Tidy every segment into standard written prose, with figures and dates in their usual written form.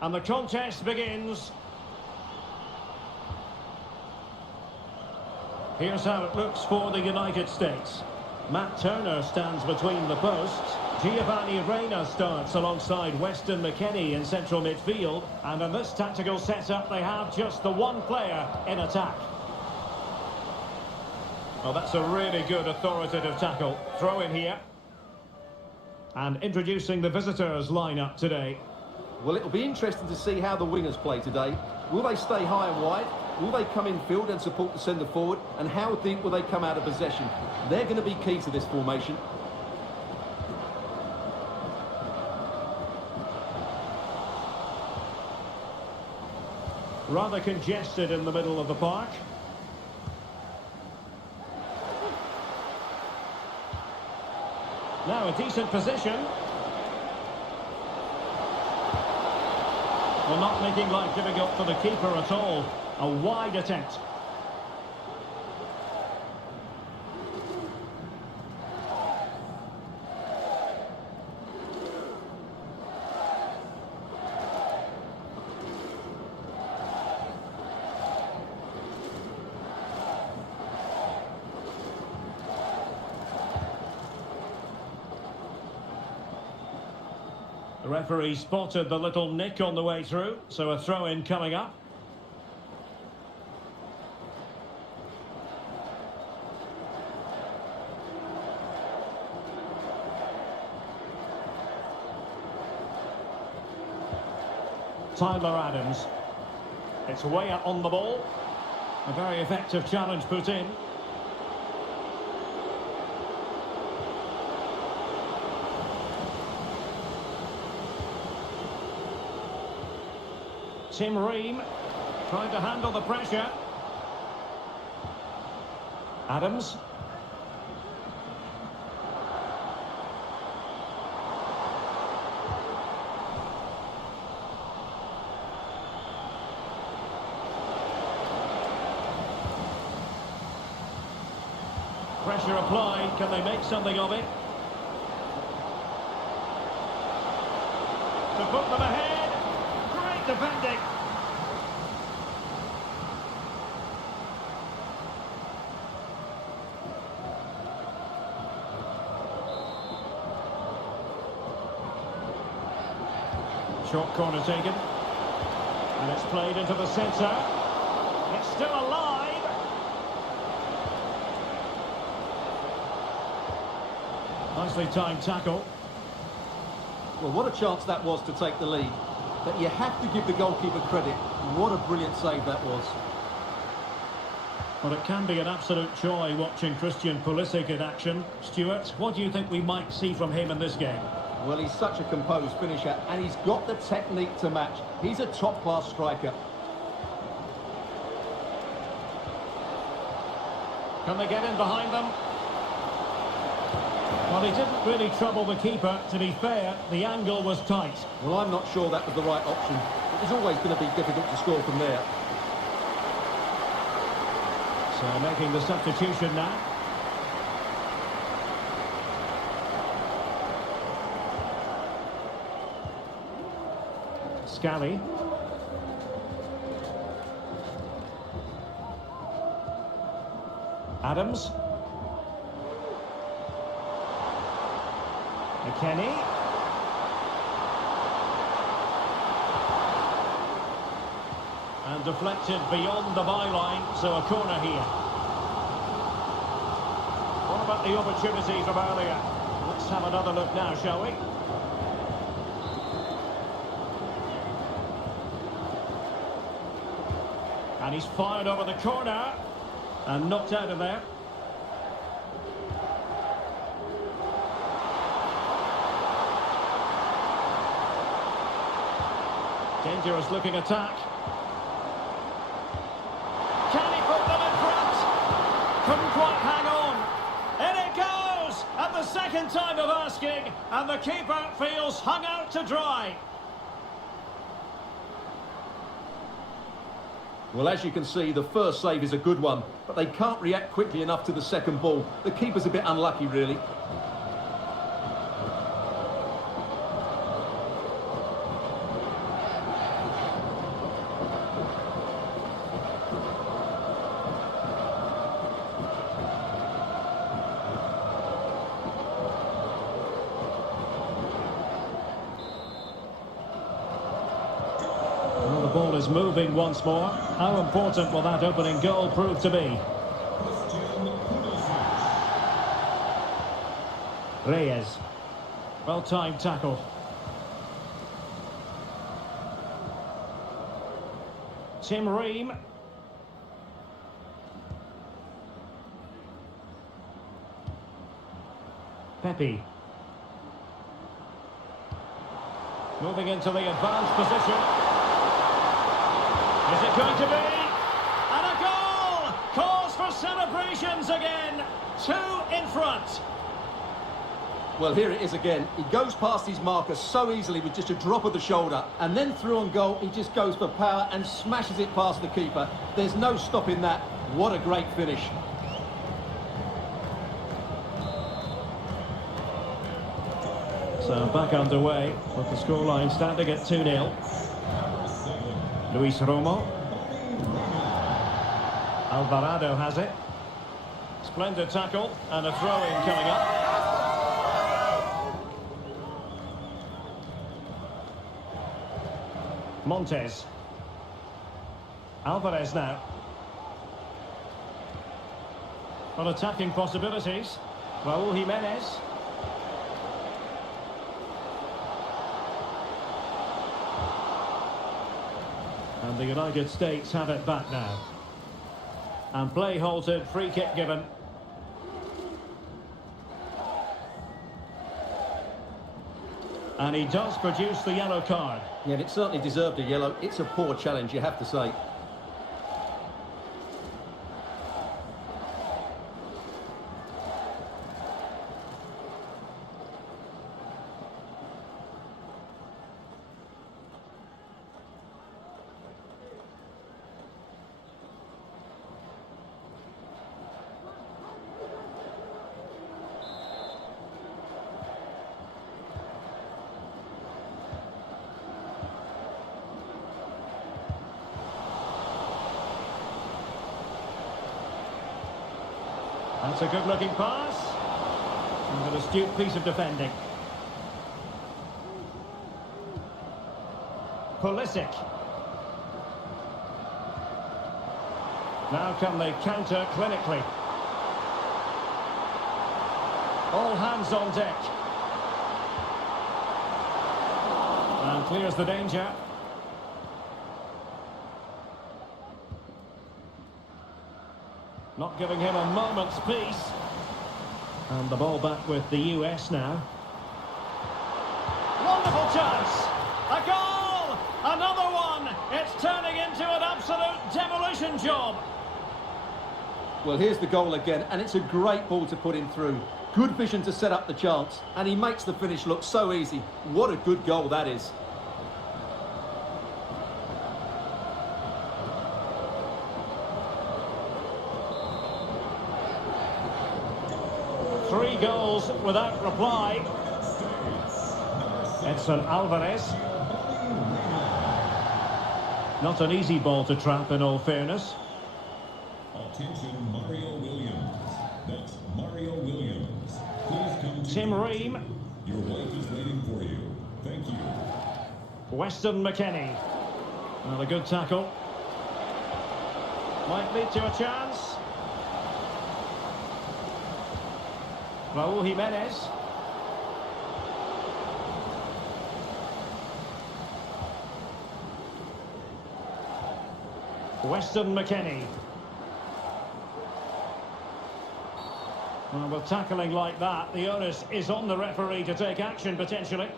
And the contest begins. Here's how it looks for the United States. Matt Turner stands between the posts. Giovanni Reina starts alongside Weston McKennie in central midfield. And in this tactical setup, they have just the one player in attack. Well, that's a really good authoritative tackle. Throw in here. And introducing the visitors lineup today. Well, it'll be interesting to see how the wingers play today. Will they stay high and wide? Will they come in field and support the centre forward? And how deep will they come out of possession? They're going to be key to this formation. Rather congested in the middle of the park. Now a decent position. Well, not making life difficult for the keeper at all. A wide attempt. The referee spotted the little nick on the way through, so a throw-in coming up. Tyler Adams. It's Weah on the ball. A very effective challenge put in. Tim Ream trying to handle the pressure. Adams. Pressure applied. Can they make something of it? To put them ahead. Great defending. Short corner taken. And it's played into the centre. It's still alive. Nicely timed tackle. Well, what a chance that was to take the lead. But you have to give the goalkeeper credit. What a brilliant save that was. Well, it can be an absolute joy watching Christian Pulisic in action. Stuart, what do you think we might see from him in this game? Well, he's such a composed finisher, and he's got the technique to match. He's a top-class striker. Can they get in behind them? Well, he didn't really trouble the keeper. To be fair, the angle was tight. Well, I'm not sure that was the right option. It was always going to be difficult to score from there. So making the substitution now. Scally. Adams. McKennie. And deflected beyond the byline, so a corner here. What about the opportunity from earlier? Let's have another look now, shall we? And he's fired over the corner and knocked out of there. Dangerous looking attack. Can he put them in front? Couldn't quite hang on. In it goes at the second time of asking, and the keeper feels hung out to dry. Well, as you can see, the first save is a good one, but they can't react quickly enough to the second ball. The keeper's a bit unlucky, really. is moving once more. How important will that opening goal prove to be? Reyes. Well-timed tackle. Tim Ream. Pepe. Moving into the advanced position. Is it going to be? And a goal! Cause for celebrations again. 2 in front. Well, here it is again. He goes past his marker so easily with just a drop of the shoulder. And then through on goal, he just goes for power and smashes it past the keeper. There's no stopping that. What a great finish. So back underway with the scoreline standing at 2-0. Luis Romo. Alvarado has it. Splendid tackle and a throw-in coming up. Montes. Alvarez now. Well, attacking possibilities. Raúl Jiménez. And the United States have it back now. And play halted, free kick given. And he does produce the yellow card. Yeah, and it certainly deserved a yellow. It's a poor challenge, you have to say. That's a good-looking pass. And an astute piece of defending. Pulisic. Now can they counter clinically. All hands on deck. And clears the danger. Not giving him a moment's peace. And the ball back with the US now. Wonderful chance! A goal! Another one! It's turning into an absolute demolition job. Well, here's the goal again, and it's a great ball to put him through. Good vision to set up the chance, and he makes the finish look so easy. What a good goal that is. Three goals without reply. Edson Alvarez. Not an easy ball to trap, in all fairness. Attention, Mario Williams. That's Mario Williams. Please come to Tim Ream. Your wife is waiting for you. Thank you. Weston McKennie. Another good tackle. Might lead to a chance. Raúl Jiménez. Weston McKennie. Well, with tackling like that, the onus is on the referee to take action potentially.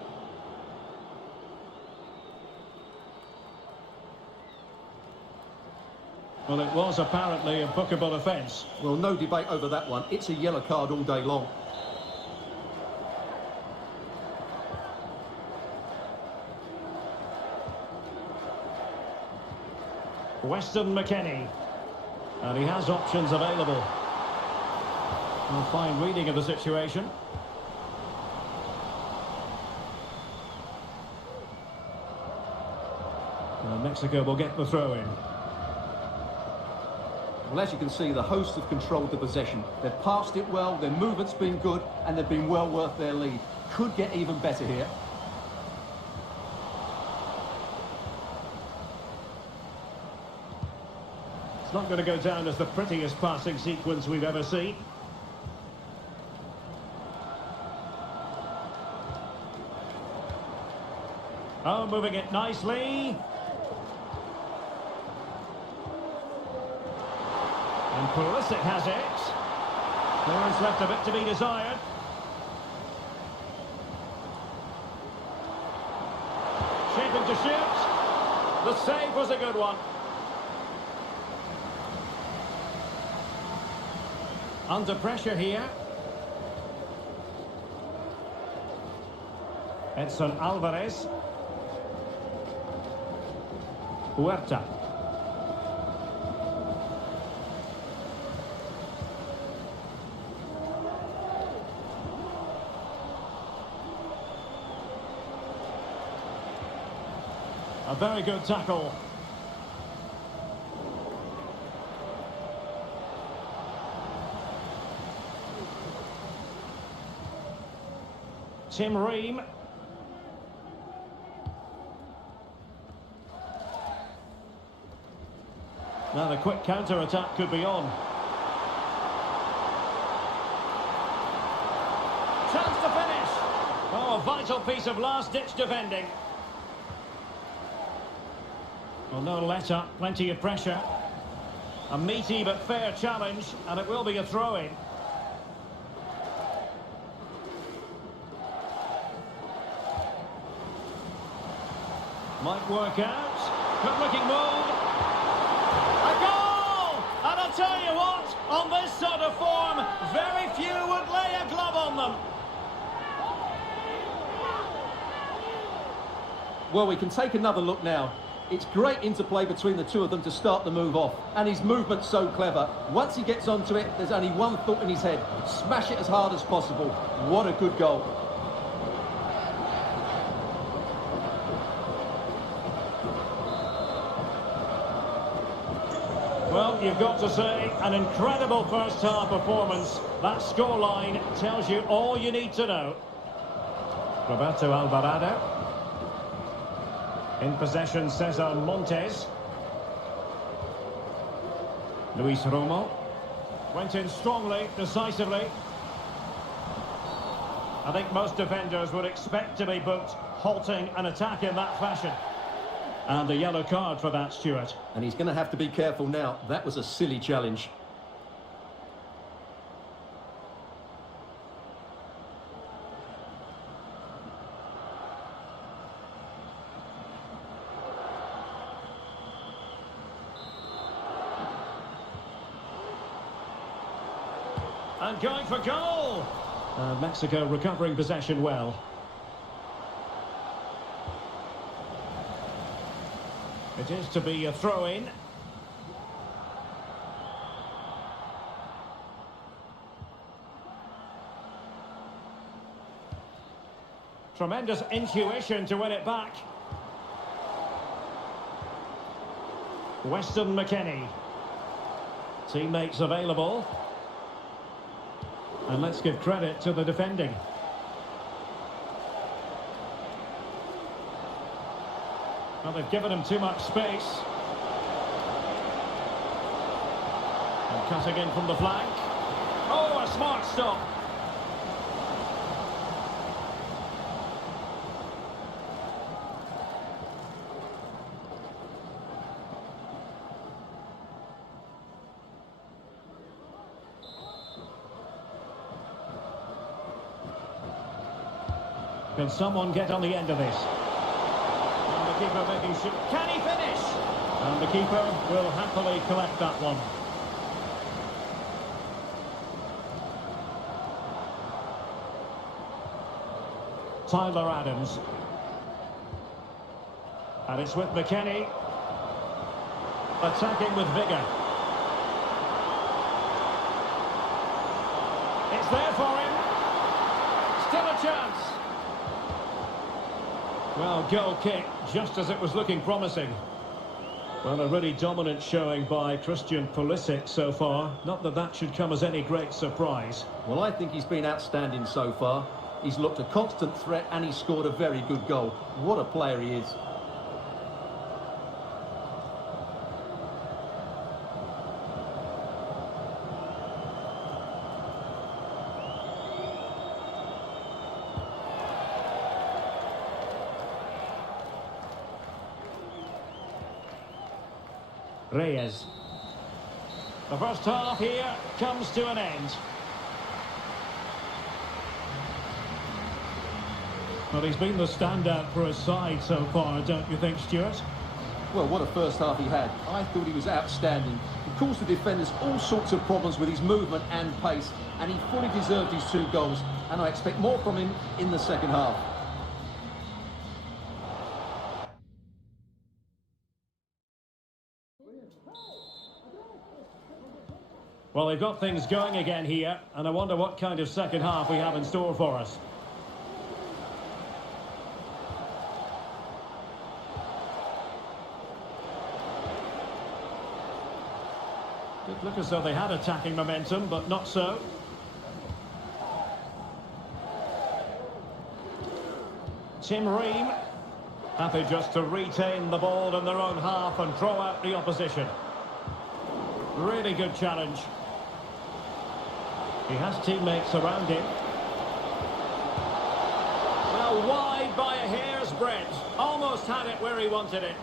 Well, it was apparently a bookable offence. Well, no debate over that one. It's a yellow card all day long. Weston McKennie. And he has options available. A fine reading of the situation. And Mexico will get the throw in. Well, as you can see, the hosts have controlled the possession. They've passed it well, their movement's been good, and they've been well worth their lead. Could get even better here. It's not going to go down as the prettiest passing sequence we've ever seen. Oh, moving it nicely. And Pulisic has it. Clearance left a bit to be desired. Shaping to shoot. The save was a good one. Under pressure here. Edson Alvarez. Huerta. A very good tackle. Tim Ream. Now the quick counter-attack could be on. Chance to finish. Oh, a vital piece of last-ditch defending. Well, no let-up, plenty of pressure. A meaty but fair challenge, and it will be a throw-in. Might work out. Good-looking move. A goal! And I'll tell you what, on this sort of form, very few would lay a glove on them. Well, we can take another look now. It's great interplay between the two of them to start the move off. And his movement's so clever. Once he gets onto it, there's only one thought in his head. Smash it as hard as possible. What a good goal. Well, you've got to say, an incredible first-half performance. That scoreline tells you all you need to know. Roberto Alvarado. In possession, Cesar Montes. Luis Romo. Went in strongly, decisively. I think most defenders would expect to be booked, halting an attack in that fashion. And a yellow card for that, Stuart. And he's going to have to be careful now. That was a silly challenge. And going for goal! Mexico recovering possession well. It is to be a throw-in. Tremendous intuition to win it back. Weston McKennie. Teammates available. And let's give credit to the defending. Well, they've given him too much space. And cutting in from the flank. Oh, a smart stop. Can someone get on the end of this? And the keeper making sure. Can he finish? And the keeper will happily collect that one. Tyler Adams. And it's with McKennie. Attacking with vigour. It's there for him. Still a chance. Well, goal kick, just as it was looking promising. Well, a really dominant showing by Christian Pulisic so far. Not that that should come as any great surprise. Well, I think he's been outstanding so far. He's looked a constant threat and he scored a very good goal. What a player he is. Reyes. The first half here comes to an end. Well, he's been the standout for his side so far, don't you think, Stuart? Well, what a first half he had. I thought he was outstanding. He caused the defenders all sorts of problems with his movement and pace, and he fully deserved his 2 goals, and I expect more from him in the second half. Well, they've got things going again here, and I wonder what kind of second half we have in store for us. It looked as though they had attacking momentum, but not so. Tim Ream, happy just to retain the ball in their own half and throw out the opposition. Really good challenge. He has teammates around him. Well, wide by a hair's breadth. Almost had it where he wanted it.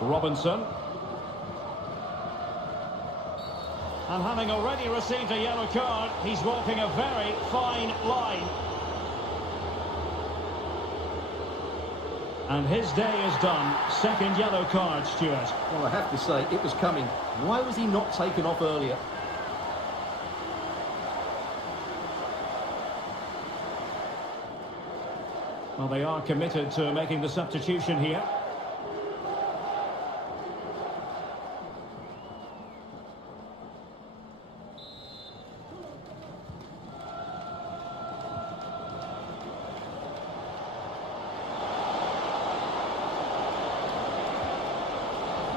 Robinson. And having already received a yellow card, he's walking a very fine line. And his day is done. Second yellow card, Stuart. Well, I have to say, it was coming. Why was he not taken off earlier? Well, they are committed to making the substitution here.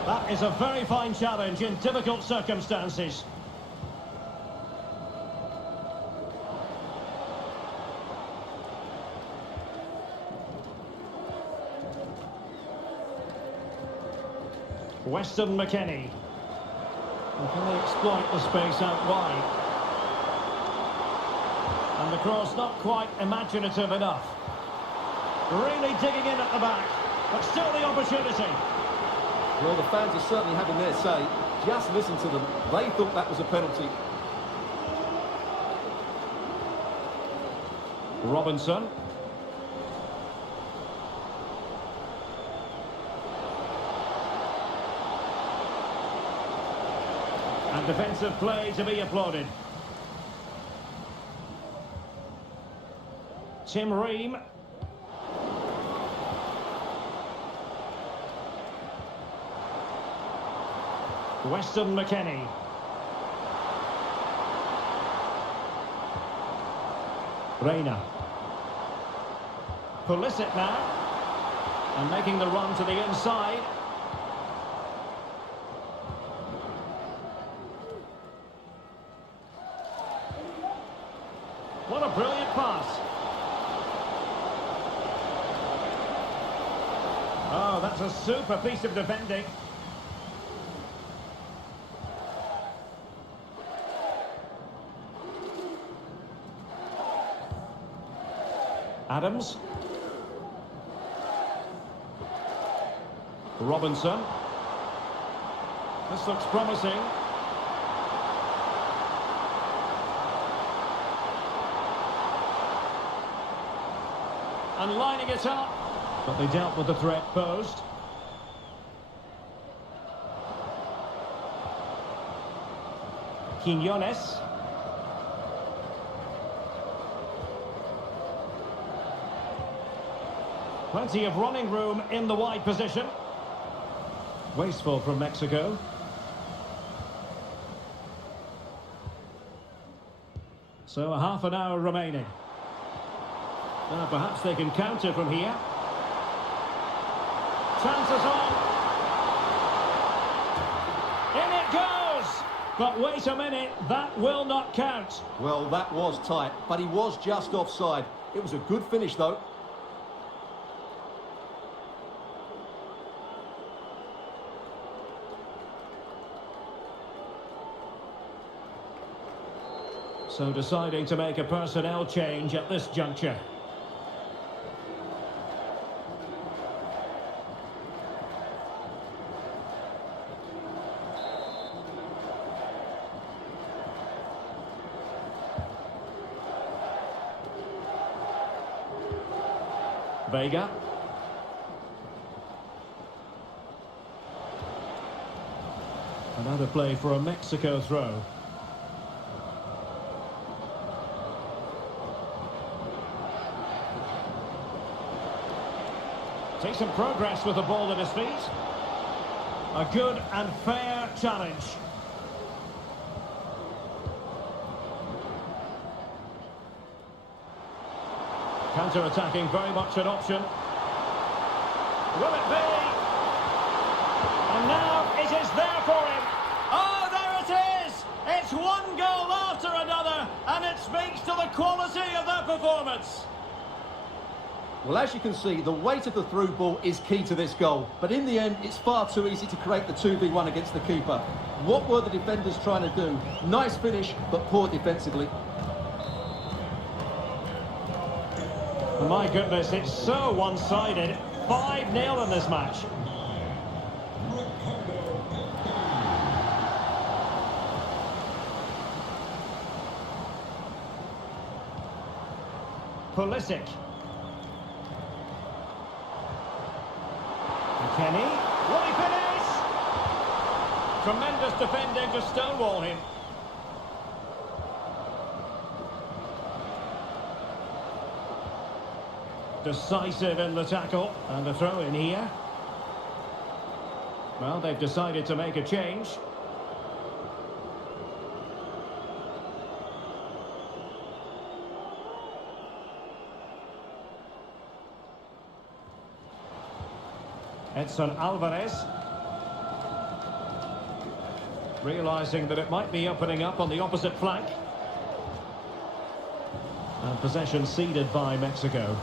That is a very fine challenge in difficult circumstances. Weston McKennie. Well, can they exploit the space out wide? And the cross not quite imaginative enough. Really digging in at the back, but still the opportunity. Well, the fans are certainly having their say. Just listen to them. They thought that was a penalty. Robinson. And defensive play to be applauded. Tim Ream. Weston McKennie. Reina. Pulisic now. And making the run to the inside. What a brilliant pass. Oh, that's a super piece of defending. Adams. Robinson. This looks promising. And lining it up. But they dealt with the threat posed. Quinones. Plenty of running room in the wide position. Wasteful from Mexico. So a half an hour remaining. Now perhaps they can counter from here. Chances on. In it goes! But wait a minute, that will not count. Well, that was tight, but he was just offside. It was a good finish, though. So deciding to make a personnel change at this juncture. Vega. Another play for a Mexico throw. Takes some progress with the ball at his feet. A good and fair challenge. Counter-attacking, very much an option. Will it be? And now it is there for him. Oh, there it is! It's one goal after another, and it speaks to the quality of that performance. Well, as you can see, the weight of the through ball is key to this goal. But in the end, it's far too easy to create the 2v1 against the keeper. What were the defenders trying to do? Nice finish, but poor defensively. My goodness, it's so one-sided. 5-0 in this match. Pulisic. Kenny. Will he finish? Tremendous defending to stonewall him. Decisive in the tackle, and a throw in here. Well, they've decided to make a change. Edson Alvarez. Realising that it might be opening up on the opposite flank. And possession ceded by Mexico.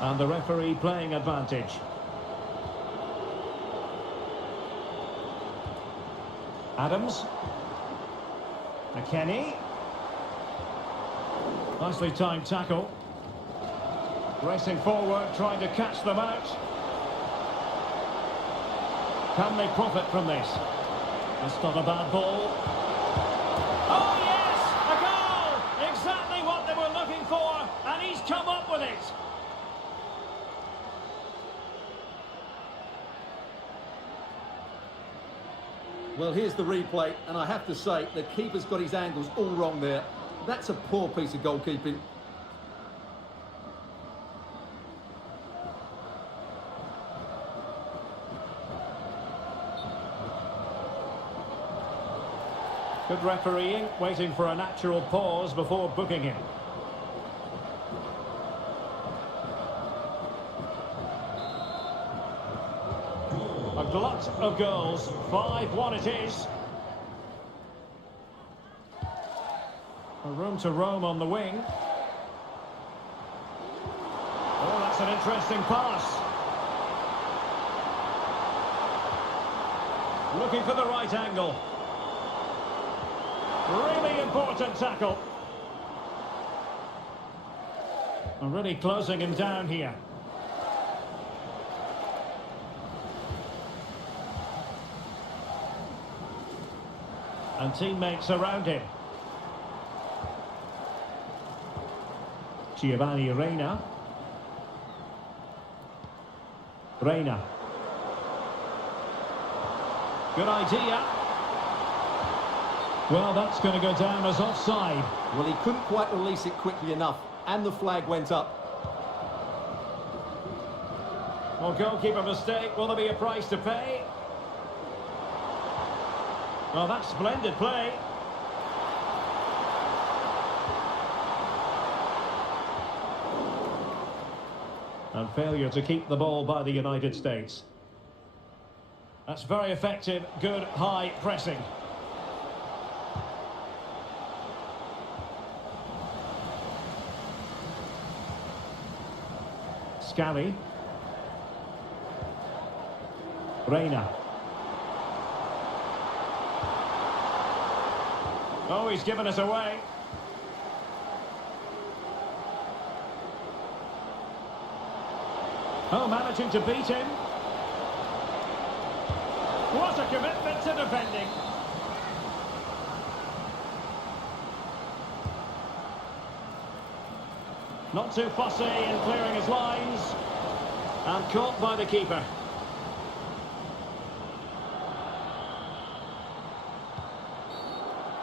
And the referee playing advantage. Adams. McKennie. Nicely timed tackle. Racing forward, trying to catch them out. Can they profit from this? It's not a bad ball. Oh yes! A goal! Exactly what they were looking for, and he's come up with it. Well, here's the replay, and I have to say, the keeper's got his angles all wrong there. That's a poor piece of goalkeeping. Good refereeing, waiting for a natural pause before booking him. A glut of goals, 5-1 it is. A room to roam on the wing. Oh, that's an interesting pass. Looking for the right angle. Really important tackle. And really closing him down here. And teammates around him. Giovanni Reina. Reina. Good idea. Well, that's going to go down as offside. Well, he couldn't quite release it quickly enough, and the flag went up. Well, goalkeeper mistake. Will there be a price to pay? Well, that's splendid play. And failure to keep the ball by the United States. That's very effective, good high pressing. Scally. Reina. Oh, he's given us away. Oh, managing to beat him. What a commitment to defending. Not too fussy in clearing his lines. And caught by the keeper.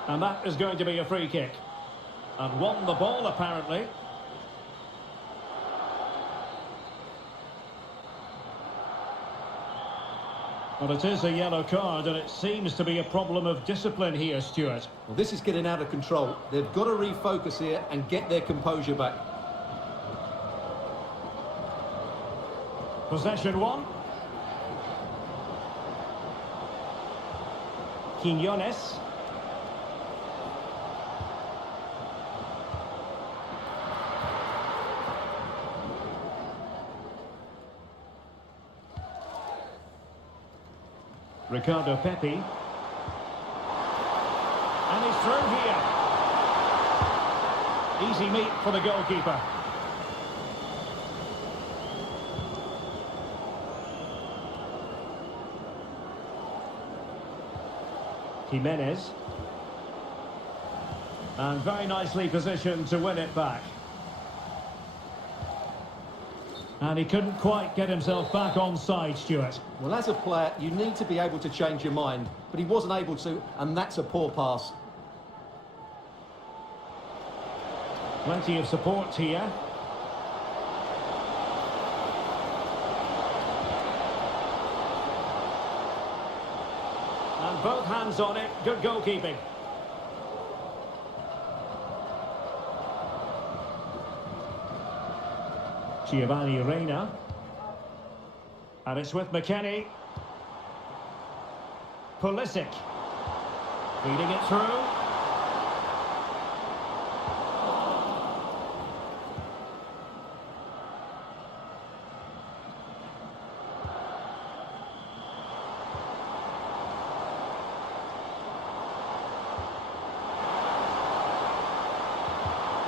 And that is going to be a free kick. And won the ball, apparently. Well, it is a yellow card, and it seems to be a problem of discipline here, Stuart. Well, this is getting out of control. They've got to refocus here and get their composure back. Possession one. Quinones. Ricardo Pepe. And he's through here. Easy meet for the goalkeeper. Jimenez. And very nicely positioned to win it back. And he couldn't quite get himself back on side, Stuart. Well, as a player, you need to be able to change your mind, but he wasn't able to, and that's a poor pass. Plenty of support here. And both hands on it. Good goalkeeping. Giovanni Reina. And it's with McKennie. Pulisic. Feeding it through.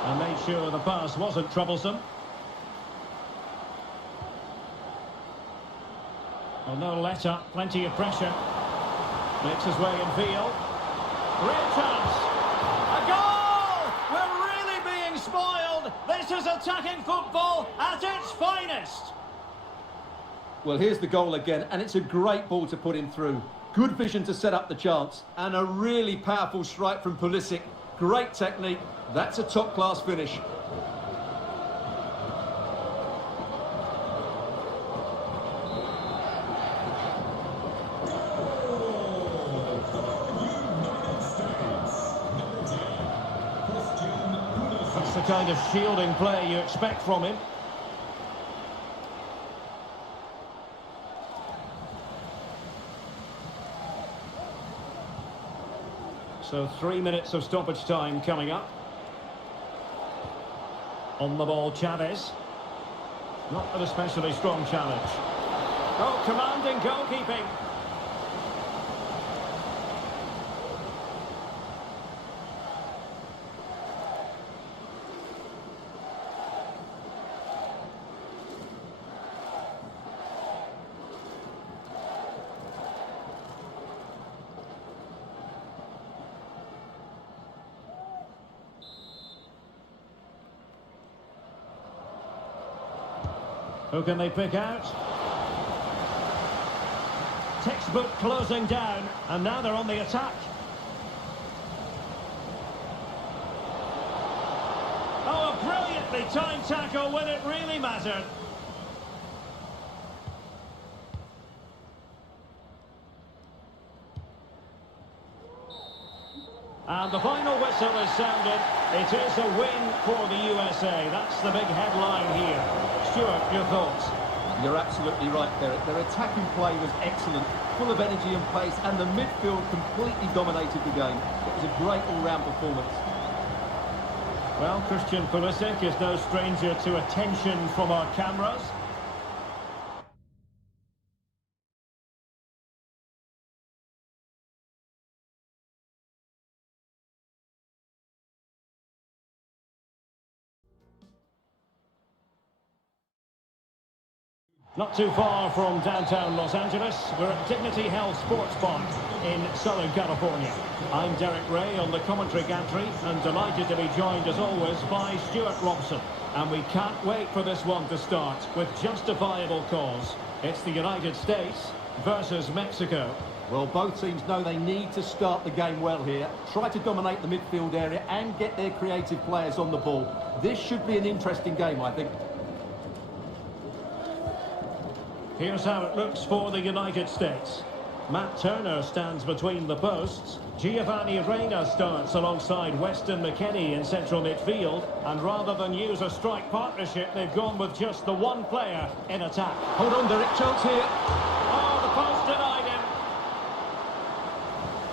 And made sure the pass wasn't troublesome. Well, no let-up, plenty of pressure. Makes his way in field. Real chance. A goal! We're really being spoiled. This is attacking football at its finest. Well, here's the goal again, and it's a great ball to put him through. Good vision to set up the chance, and a really powerful strike from Pulisic. Great technique. That's a top-class finish. That's the kind of shielding play you expect from him. So 3 minutes of stoppage time coming up. On the ball, Chavez. Not an especially strong challenge. Oh, commanding goalkeeping. Who can they pick out? Textbook closing down, and now they're on the attack. Oh, a brilliantly timed tackle when it really mattered. And the final whistle is sounded. It is a win for the USA. That's the big headline here. Stuart, your thoughts? You're absolutely right, Derek. Their attacking play was excellent, full of energy and pace, and the midfield completely dominated the game. It was a great all-round performance. Well, Christian Pulisic is no stranger to attention from our cameras. Not too far from downtown Los Angeles, we're at Dignity Health Sports Park in Southern California. I'm Derek Ray on the commentary gantry and delighted to be joined as always by Stuart Robson. And we can't wait for this one to start with justifiable cause. It's the United States versus Mexico. Well, both teams know they need to start the game well here. Try to dominate the midfield area and get their creative players on the ball. This should be an interesting game, I think. Here's how it looks for the United States. Matt Turner stands between the posts. Giovanni Reyna starts alongside Weston McKennie in central midfield. And rather than use a strike partnership, they've gone with just the one player in attack. Hold on, Derek, chance here. Oh, the post denied him.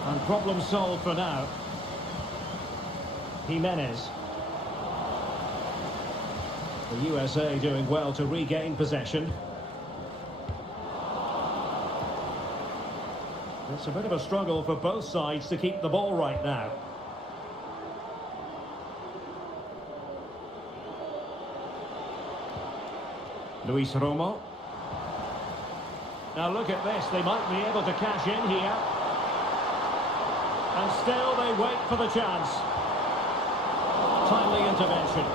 And problem solved for now. Jimenez. The USA doing well to regain possession. It's a bit of a struggle for both sides to keep the ball right now. Luis Romo. Now look at this, they might be able to cash in here. And still they wait for the chance. Timely intervention.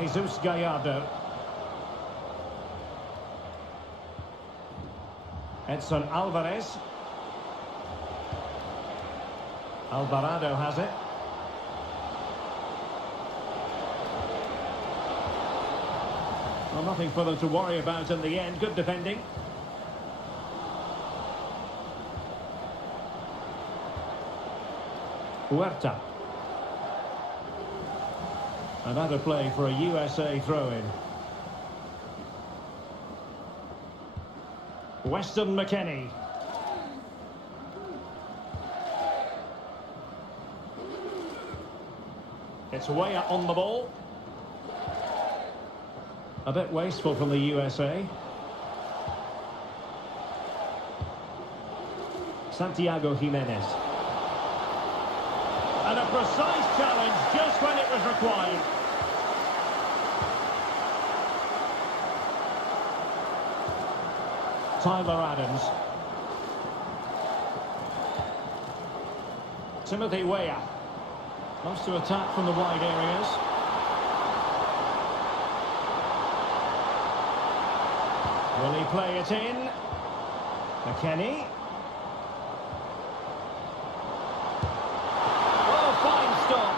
Jesus Gallardo. Edson Alvarez. Alvarado has it. Well, nothing for them to worry about in the end. Good defending. Huerta. Another play for a USA throw-in. Weston McKennie. It's Weah on the ball. A bit wasteful from the USA. Santiago Jimenez. And a precise challenge just when it was required. Tyler Adams. Timothy Weah. Wants to attack from the wide areas. Will he play it in? McKennie. Oh, fine stop.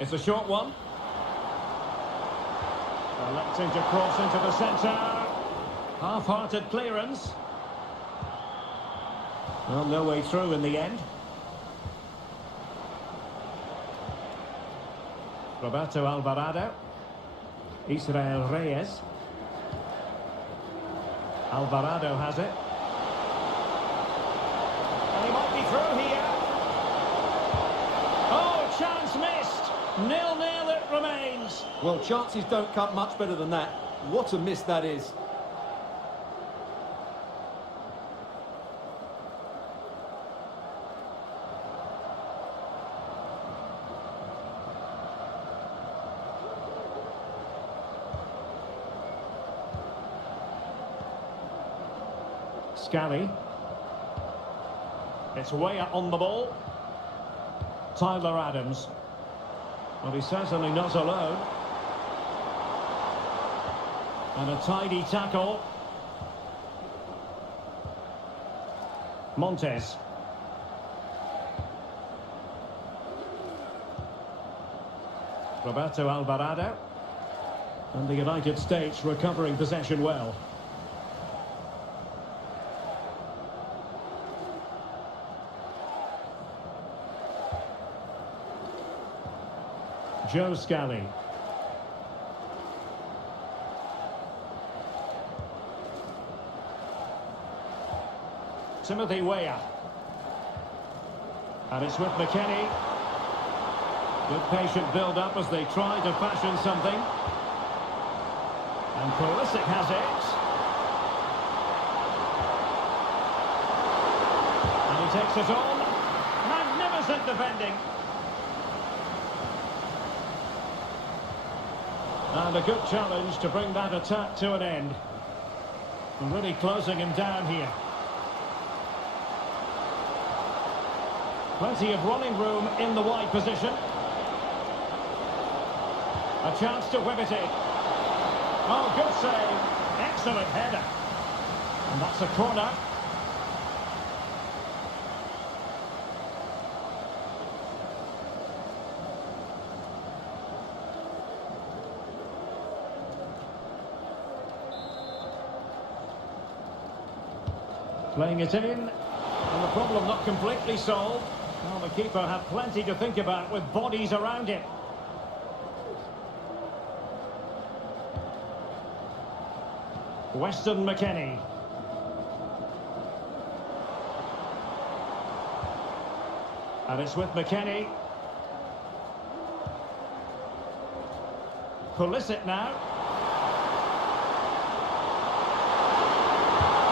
It's a short one. Electing to cross into the centre. Half-hearted clearance. Well, no way through in the end. Roberto Alvarado. Israel Reyes. Alvarado has it. And he might be through here. Oh, chance missed. 0-0 it remains. Well, chances don't come much better than that. What a miss that is. Scally. It's Weah on the ball. Tyler Adams. Well, he's certainly not alone. And a tidy tackle. Montes. Roberto Alvarado. And the United States recovering possession well. Joe Scally. Timothy Weah. And it's with McKennie. Good patient build-up as they try to fashion something. And Pulisic has it. And he takes it on. Magnificent defending. And a good challenge to bring that attack to an end. Really closing him down here. Plenty of running room in the wide position. A chance to whip it in. Oh, good save. Excellent header. And that's a corner. Playing it in. And the problem not completely solved. Well, the keeper had plenty to think about with bodies around him. Weston McKennie. And it's with McKennie. Pulisic now.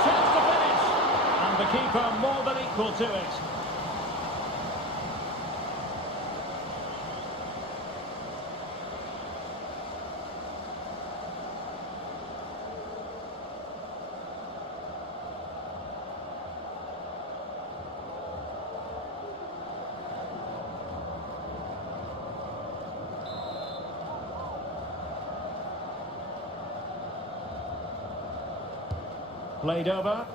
Chance to finish. And the keeper more than equal to it. Played over.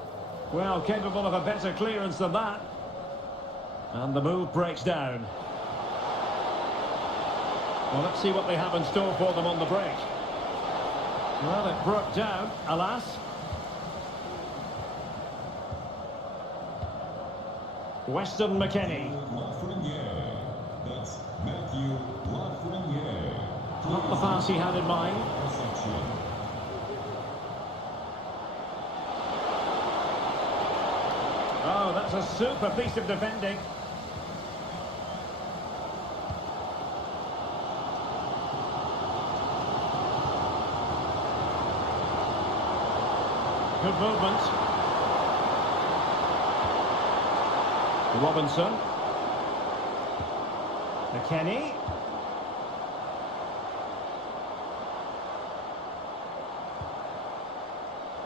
Well, capable of a better clearance than that. And the move breaks down. Well, let's see what they have in store for them on the break. Well, it broke down, alas. Weston McKennie. Lafreniere. That's Matthew Lafreniere. Not the pass he had in mind. Reception. Oh, that's a super piece of defending. Good movement. Robinson. McKennie.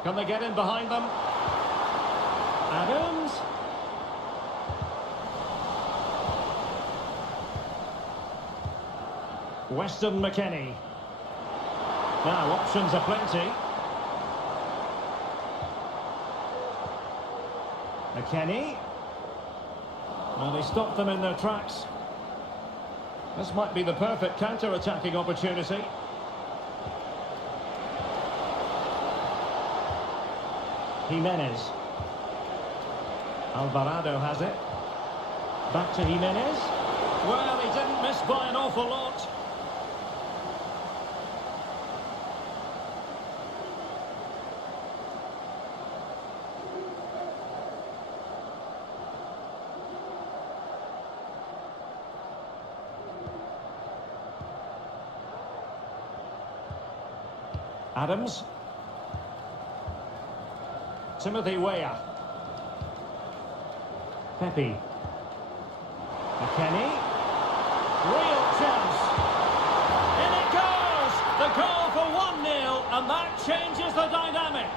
Can they get in behind them? Adams. Weston McKennie. Now, options are plenty. McKennie. Well, they stopped them in their tracks. This might be the perfect counter-attacking opportunity. Jimenez. Alvarado has it. Back to Jimenez. Well, he didn't miss by an awful lot. Adams. Timothy Weah. Pepe. McKennie. Real chance. In it goes! The goal for 1-0, and that changes the dynamic.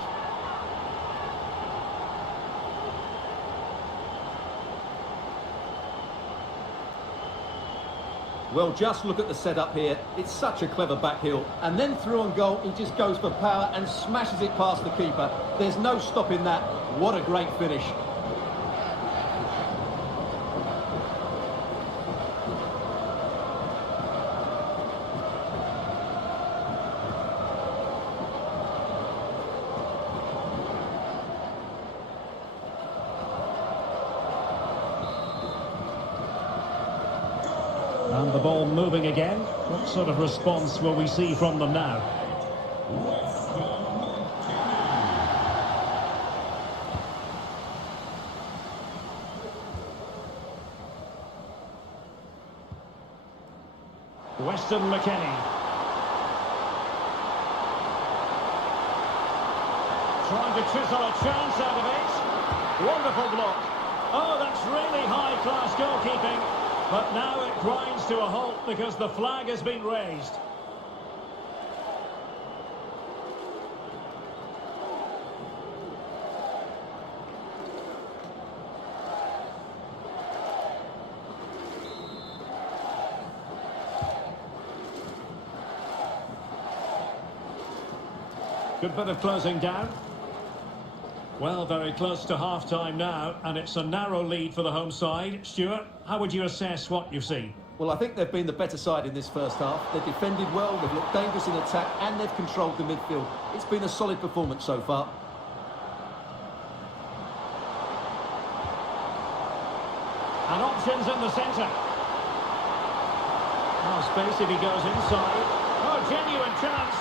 Well, just look at the setup here. It's such a clever back heel. And then through on goal, he just goes for power and smashes it past the keeper. There's no stopping that. What a great finish. And the ball moving again. What sort of response will we see from them now? Weston McKennie. Trying to chisel a chance out of it. Wonderful block. Oh, that's really high-class goalkeeping. But now it grinds to a halt because the flag has been raised. Good bit of closing down. Well, very close to half-time now, and it's a narrow lead for the home side. Stuart, how would you assess what you've seen? Well, I think they've been the better side in this first half. They've defended well, they've looked dangerous in attack, and they've controlled the midfield. It's been a solid performance so far. And options in the centre. Oh, space if he goes inside. Oh, genuine chance.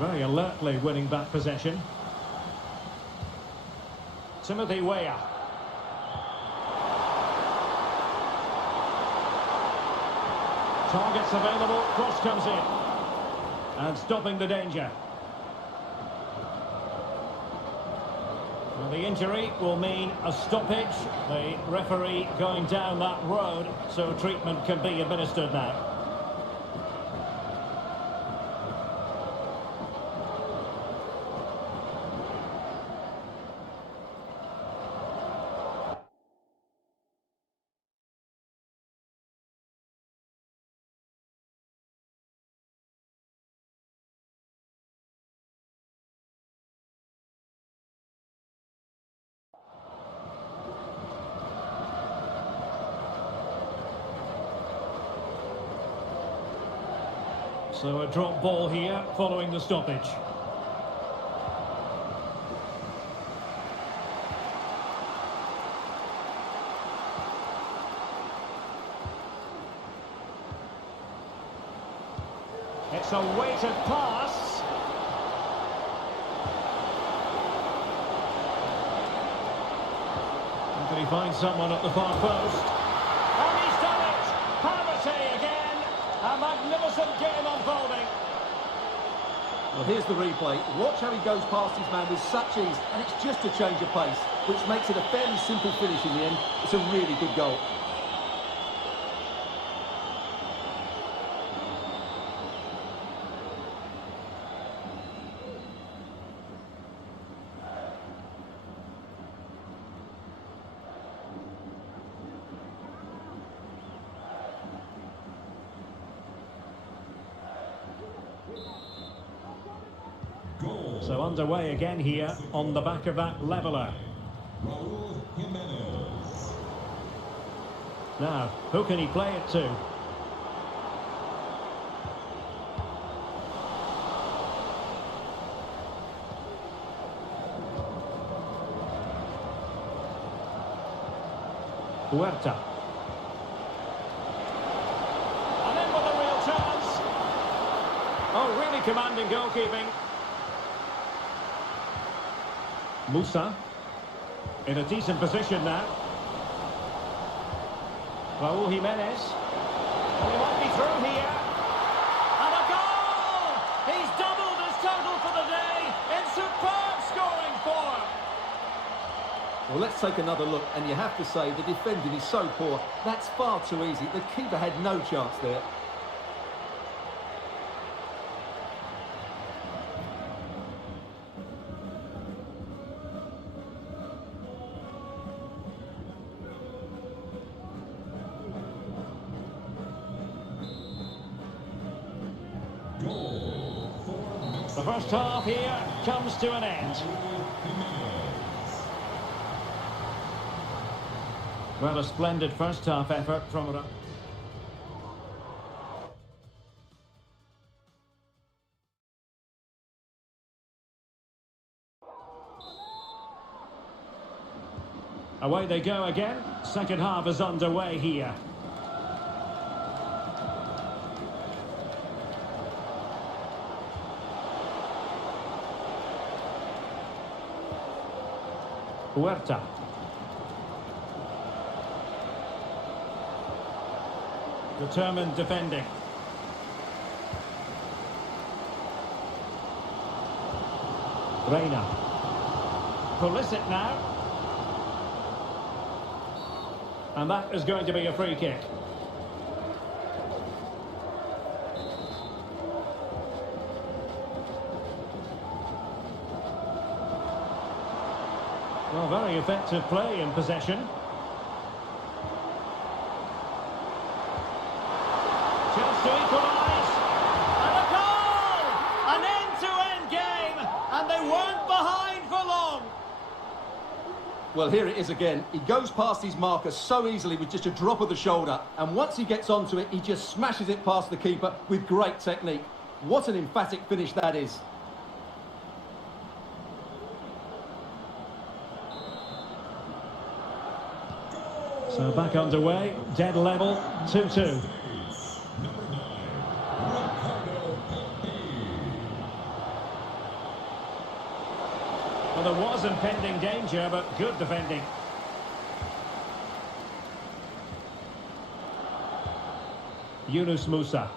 Very alertly winning back possession. Timothy Weah. Targets available, cross comes in. And stopping the danger. Well, the injury will mean a stoppage. The referee going down that road, so treatment can be administered now. So a drop ball here following the stoppage. It's a weighted pass. And can he find someone at the far post? And he's done it! Parity again! A magnificent game unfolding. Well, here's the replay. Watch how he goes past his man with such ease, and it's just a change of pace, which makes it a fairly simple finish in the end. It's a really good goal. So underway again here on the back of that leveller. Now, who can he play it to? Huerta. And in with a real chance. Oh, really commanding goalkeeping. Musa in a decent position now. Raúl Jimenez. Well, he might be through here. And a goal! He's doubled his total for the day in superb scoring form. Well, let's take another look, and you have to say the defending is so poor. That's far too easy. The keeper had no chance there. The first half here comes to an end. Well, a splendid first half effort from... Away they go again. Second half is underway here. Huerta. Determined defending. Reina. Pulisic now. And that is going to be a free kick. Well, very effective play in possession. Chance to equalise. And a goal! An end-to-end game, and they weren't behind for long. Well, here it is again. He goes past his marker so easily with just a drop of the shoulder, and once he gets onto it, he just smashes it past the keeper with great technique. What an emphatic finish that is. So back underway, dead level, 2-2. Well, there was impending danger, but good defending. Yunus Musa.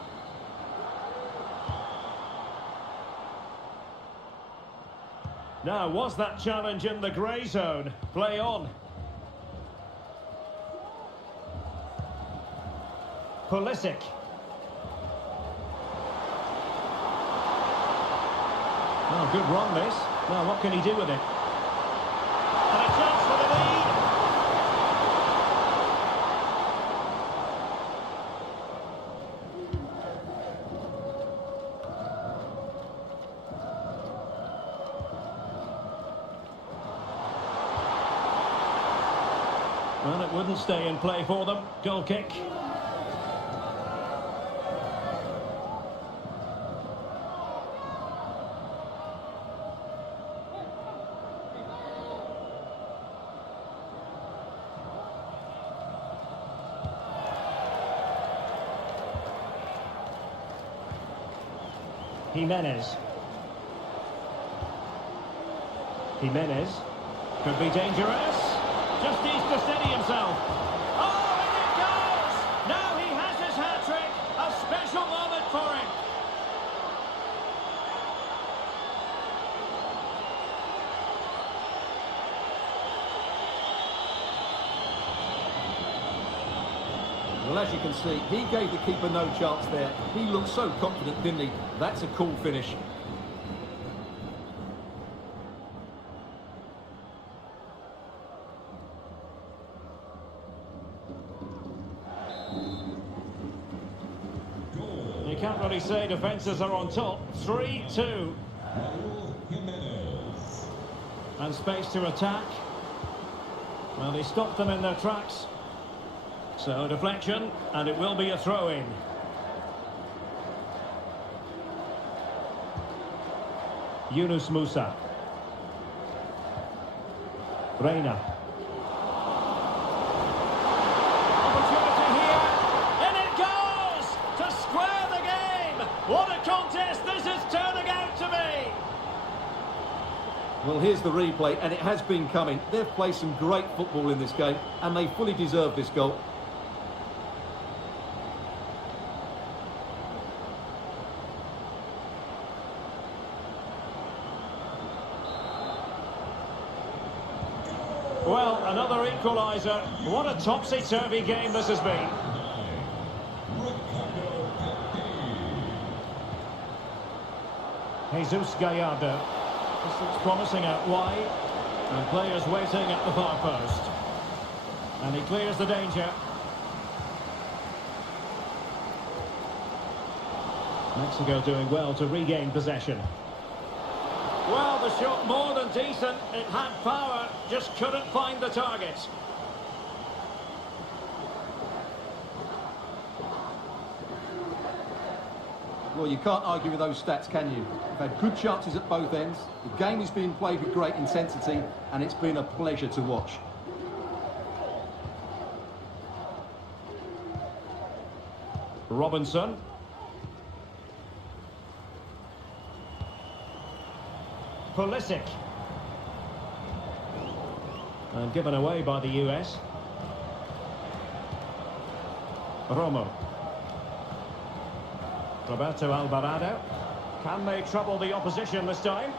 Now, was that challenge in the grey zone? Play on. Pulisic. Oh, good run this. Now, what can he do with it? And a chance for the lead. Well, it wouldn't stay in play for them. Goal kick. Jimenez could be dangerous. Just needs to steady himself. Oh, and it goes! Now he has his hat-trick. A special moment for him. Well, as you can see, he gave the keeper no chance there. He looked so confident, didn't he? That's a cool finish. You can't really say defences are on top. 3-2. And space to attack. Well, they stopped them in their tracks. So, deflection, and it will be a throw-in. Yunus Musa. Reina. Opportunity here, and it goes! To square the game! What a contest this is turning out to be! Well, here's the replay, and it has been coming. They've played some great football in this game, and they fully deserve this goal. Well, another equaliser. What a topsy-turvy game this has been. Jesus Gallardo. This looks promising out wide. And players waiting at the far post. And he clears the danger. Mexico doing well to regain possession. Well, the shot more than decent. It had power, just couldn't find the target. Well, you can't argue with those stats, can you? They've had good chances at both ends. The game is being played with great intensity, and it's been a pleasure to watch. Robinson. Pulisic. And given away by the US. Romo. Roberto Alvarado. Can they trouble the opposition this time?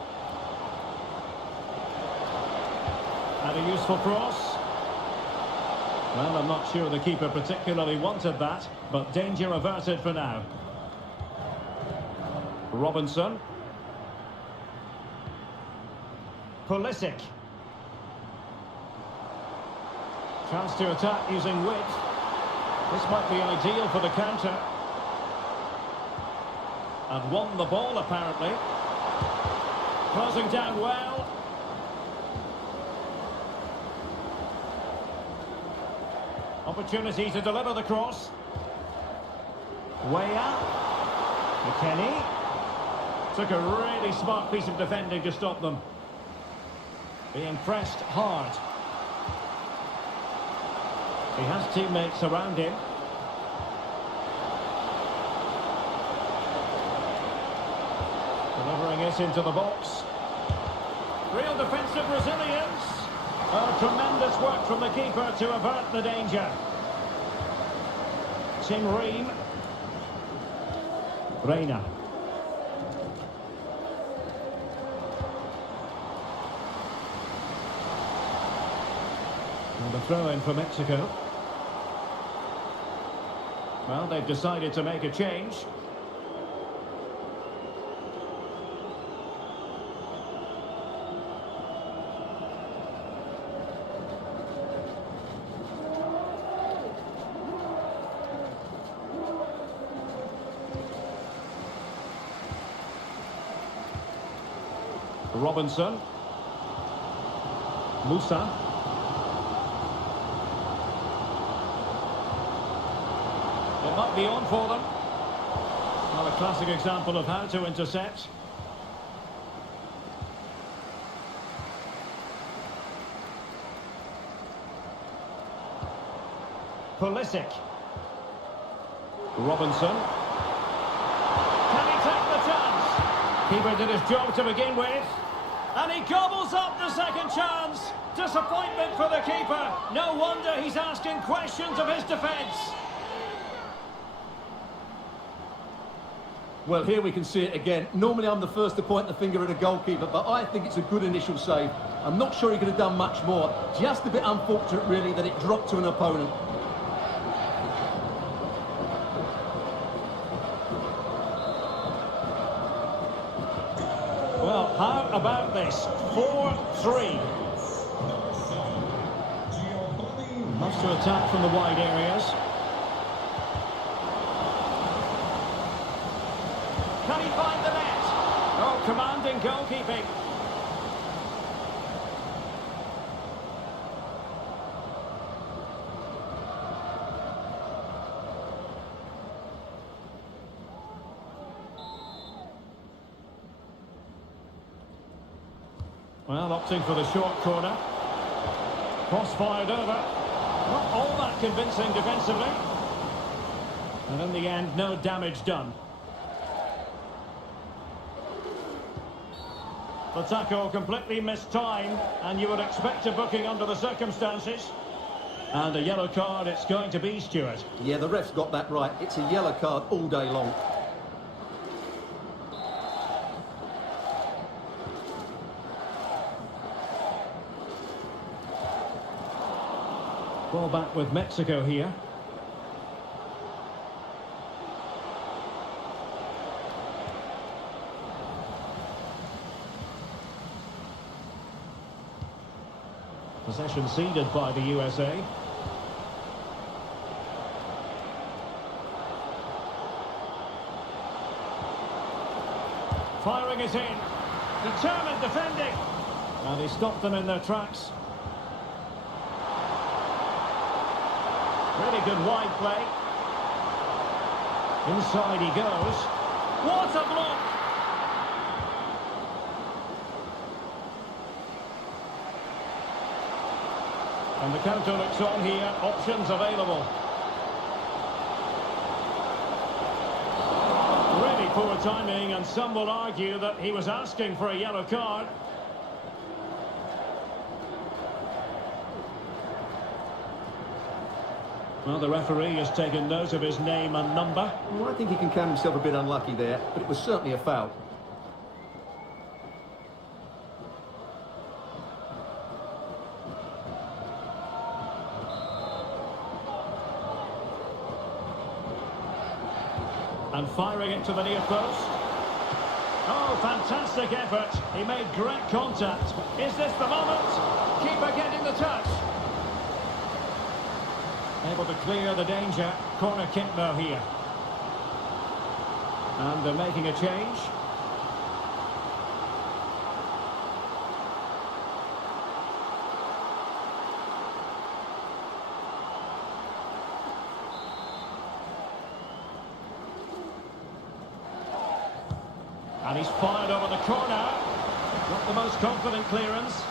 And a useful cross. Well, I'm not sure the keeper particularly wanted that, but danger averted for now. Robinson. Pulisic. Chance to attack using width. This might be ideal for the counter. And won the ball, apparently. Closing down well. Opportunity to deliver the cross. Weah. McKennie. Took a really smart piece of defending to stop them. Being pressed hard. He has teammates around him. Delivering it into the box. Real defensive resilience. Oh, tremendous work from the keeper to avert the danger. Tim Ream. Reina. And the throw-in for Mexico. Well, they've decided to make a change. Robinson. Musa. It might be on for them. Well, a classic example of how to intercept. Pulisic. Robinson. Can he take the chance? Keeper did his job to begin with. And he gobbles up the second chance. Disappointment for the keeper. No wonder he's asking questions of his defence. Well, here we can see it again. Normally I'm the first to point the finger at a goalkeeper, but I think it's a good initial save. I'm not sure he could have done much more. Just a bit unfortunate, really, that it dropped to an opponent. Well, how about this? 4-3. Much to attack from the wide areas. Can he find the net? Oh, commanding goalkeeping. Well, opting for the short corner. Cross fired over. Not all that convincing defensively. And in the end, no damage done. The tackle completely missed time, and you would expect a booking under the circumstances. And a yellow card it's going to be, Stuart. Yeah, the ref's got that right. It's a yellow card all day long. Ball back with Mexico here. Possession ceded by the USA. Firing it in. Determined defending. And he stopped them in their tracks. Really good wide play. Inside he goes. What a block! And the counter looks on here. Options available. poor timing, and some will argue that he was asking for a yellow card. Well, the referee has taken note of his name and number. Well, I think he can count himself a bit unlucky there, but it was certainly a foul. And firing it to the near post. Oh, fantastic effort. He made great contact. Is this the moment? Keeper getting the touch. Able to clear the danger. Corner kick though here. And they're making a change. And he's fired over the corner. Not the most confident clearance.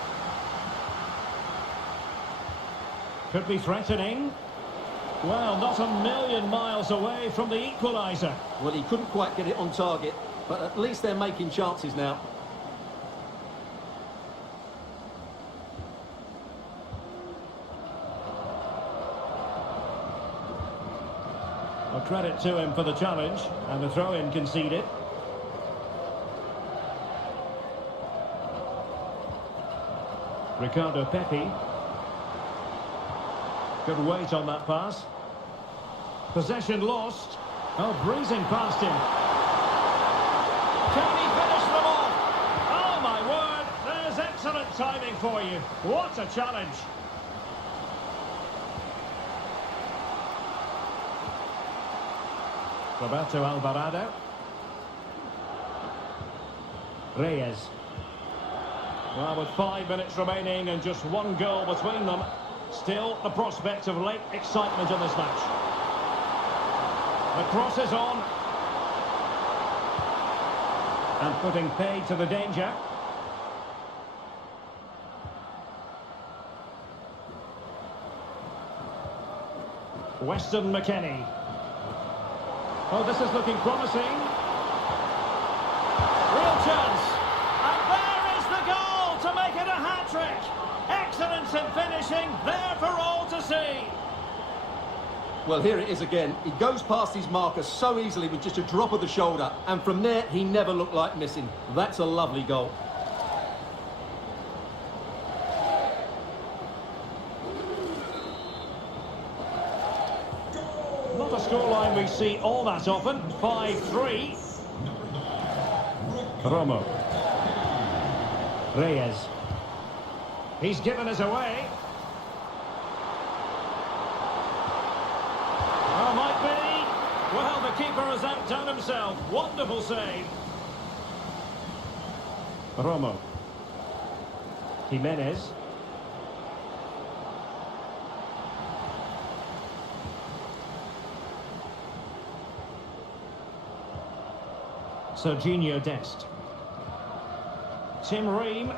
Could be threatening. Well, not a million miles away from the equaliser. Well, he couldn't quite get it on target, but at least they're making chances now. Well, credit to him for the challenge, and the throw-in conceded. Ricardo Pepi. Good weight on that pass. Possession lost. Oh, breezing past him. Can he finish them off? Oh, my word. There's excellent timing for you. What a challenge. Roberto Alvarado. Reyes. Well, with 5 minutes remaining and just one goal between them, still the prospect of late excitement in this match. The cross is on. And putting paid to the danger. Weston McKennie. Oh, this is looking promising. Real chance. And there is the goal to make it a hat-trick. Excellence in finishing, there for all to see. Well, here it is again. He goes past his marker so easily with just a drop of the shoulder, and from there, he never looked like missing. That's a lovely goal. Not a scoreline we see all that often. 5-3. Romo. Reyes. He's given us away. Oh, might be. Well, the keeper has outdone himself. Wonderful save. Romo. Jimenez. Serginho Dest. Tim Ream.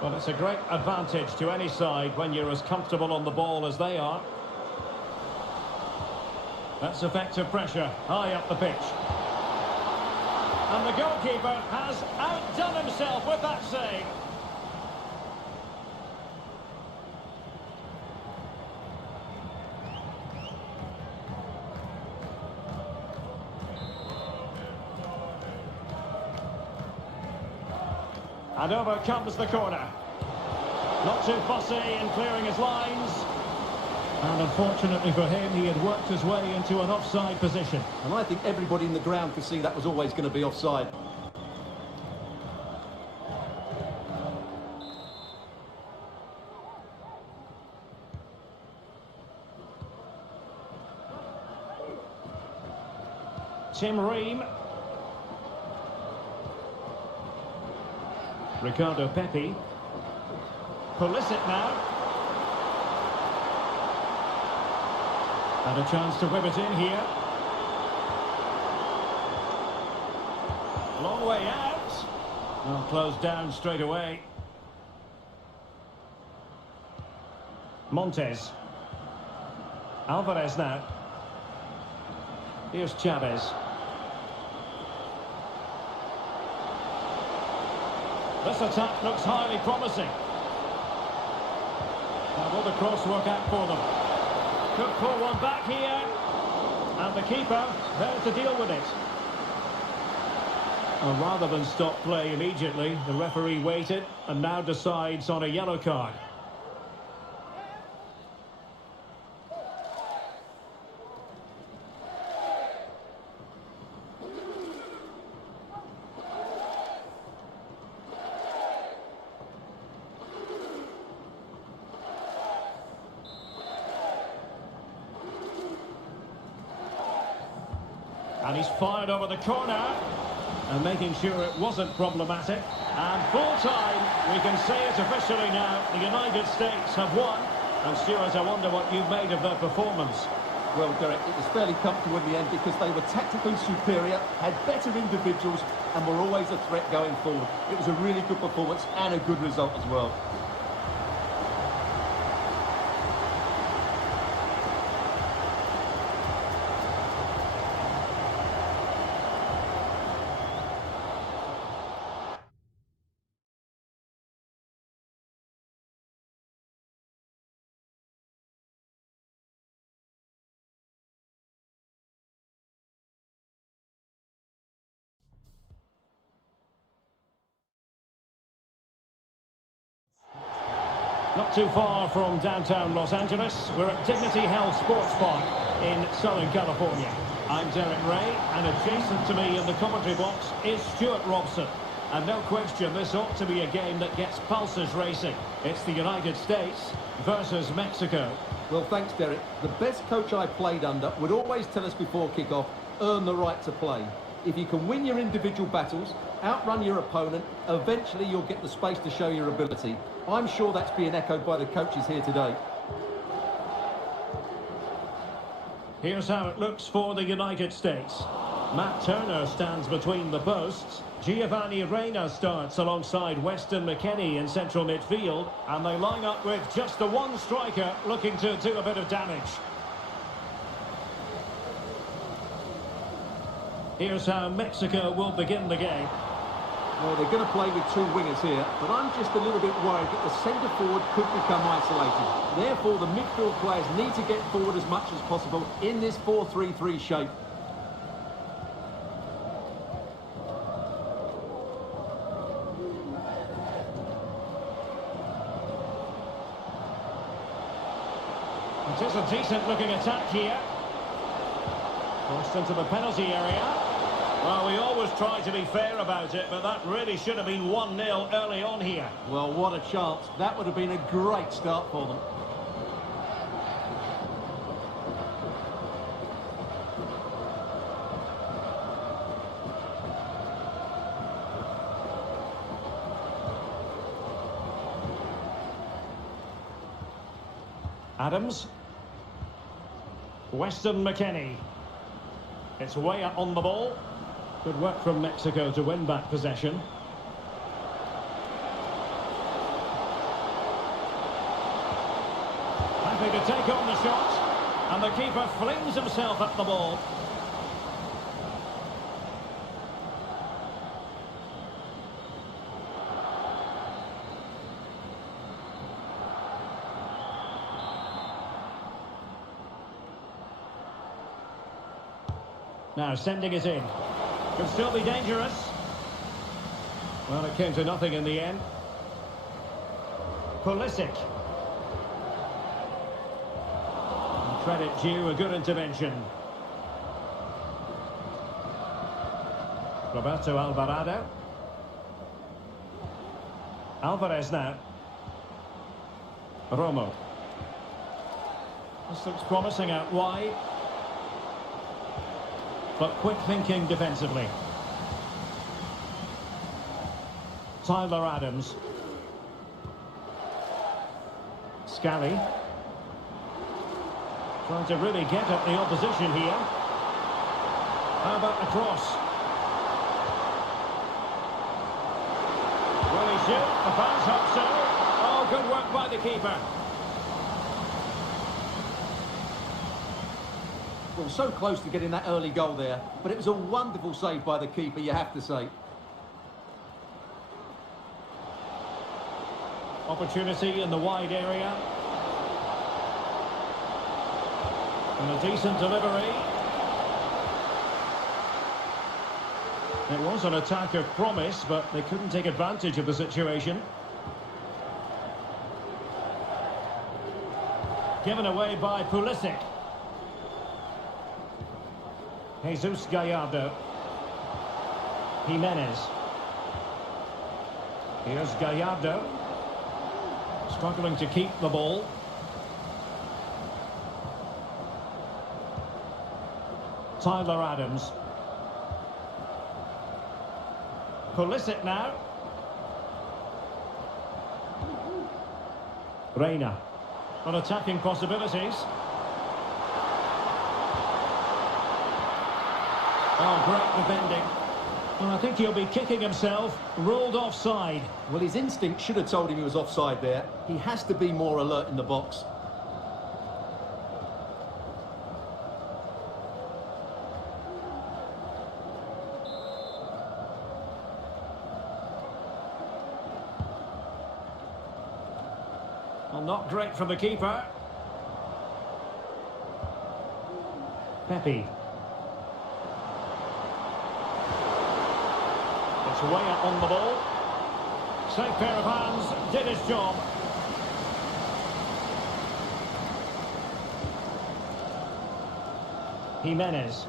Well, it's a great advantage to any side when you're as comfortable on the ball as they are. That's effective pressure, high up the pitch. And the goalkeeper has outdone himself with that save. And over comes the corner. Not too fussy in clearing his lines. And unfortunately for him, he had worked his way into an offside position. And I think everybody in the ground could see that was always going to be offside. Tim Ream. Ricardo Pepi. Pulisic now. And a chance to whip it in here. Long way out. Well, closed down straight away. Montes. Alvarez now. Here's Chavez. This attack looks highly promising. Now will the cross work out for them? Could pull one back here. And the keeper there to deal with it. And rather than stop play immediately, the referee waited and now decides on a yellow card. And he's fired over the corner. And making sure it wasn't problematic. And full time, we can say it officially now. The United States have won. And Stuart, I wonder what you've made of their performance. Well, Derek, it was fairly comfortable in the end because they were tactically superior, had better individuals, and were always a threat going forward. It was a really good performance and a good result as well. Not too far from downtown Los Angeles, we're at Dignity Health Sports Park in Southern California. I'm Derek Ray, and adjacent to me in the commentary box is Stuart Robson. And no question, this ought to be a game that gets pulses racing. It's the United States versus Mexico. Well, thanks, Derek. The best coach I played under would always tell us before kick-off, earn the right to play. If you can win your individual battles, outrun your opponent, eventually you'll get the space to show your ability. I'm sure that's being echoed by the coaches here today. Here's how it looks for the United States. Matt Turner stands between the posts. Giovanni Reyna starts alongside Weston McKennie in central midfield. And they line up with just the one striker looking to do a bit of damage. Here's how Mexico will begin the game. Well, they're going to play with two wingers here, but I'm just a little bit worried that the centre forward could become isolated. Therefore, the midfield players need to get forward as much as possible in this 4-3-3 shape. It is a decent-looking attack here. Crossed into the penalty area. Well, we always try to be fair about it, but that really should have been 1-0 early on here. Well, what a chance. That would have been a great start for them. Adams. Weston McKennie. It's way up on the ball. Good work from Mexico to win back possession. Happy to take on the shot. And the keeper flings himself at the ball. Now sending it in. Could still be dangerous. Well, it came to nothing in the end. Pulisic. And credit due, a good intervention. Roberto Alvarado. Alvarez now. Romo. This looks promising out wide. But quick thinking defensively. Tyler Adams. Scally. Trying to really get at the opposition here. How about the cross? Will he shoot? The fans hope so. Oh, good work by the keeper. Well, so close to getting that early goal there, but it was a wonderful save by the keeper, you have to say. Opportunity in the wide area. And a decent delivery. It was an attack of promise, but they couldn't take advantage of the situation. Given away by Pulisic. Jesus Gallardo. Jimenez. Here's Gallardo. Struggling to keep the ball. Tyler Adams. Pulisic now. Reina. On attacking possibilities. Oh, great defending. Well, I think he'll be kicking himself. Ruled offside. Well, his instinct should have told him he was offside there. He has to be more alert in the box. Well, not great from the keeper. Pepe. It's way up on the ball. Safe pair of hands, did his job. Jimenez.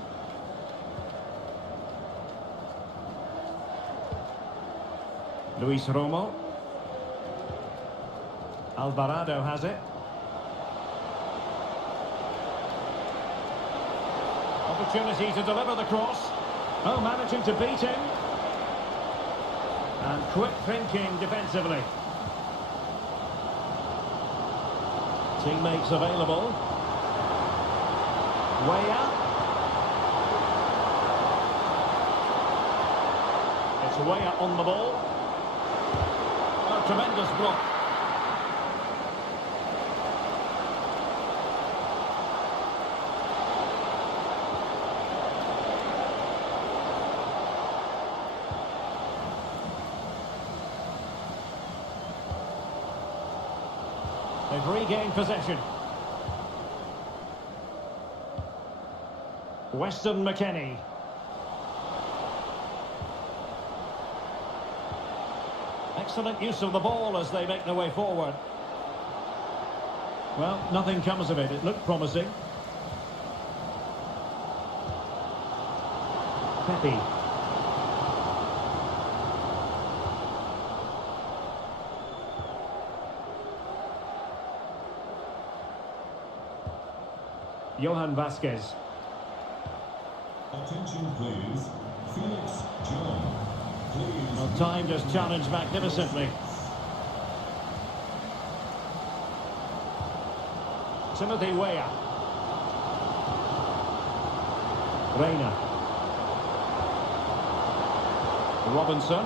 Luis Romo. Alvarado has it. Opportunity to deliver the cross. Oh, managing to beat him. And quick thinking defensively. Teammates available. Way up. It's way up on the ball. Oh, tremendous block. They've regained possession. Weston McKennie. Excellent use of the ball as they make their way forward. Well, nothing comes of it. It looked promising. Pepe. Johan Vasquez. Attention please. Felix John. Please. Well, timed his challenge magnificently. Timothy Weah. Reina. Robinson. And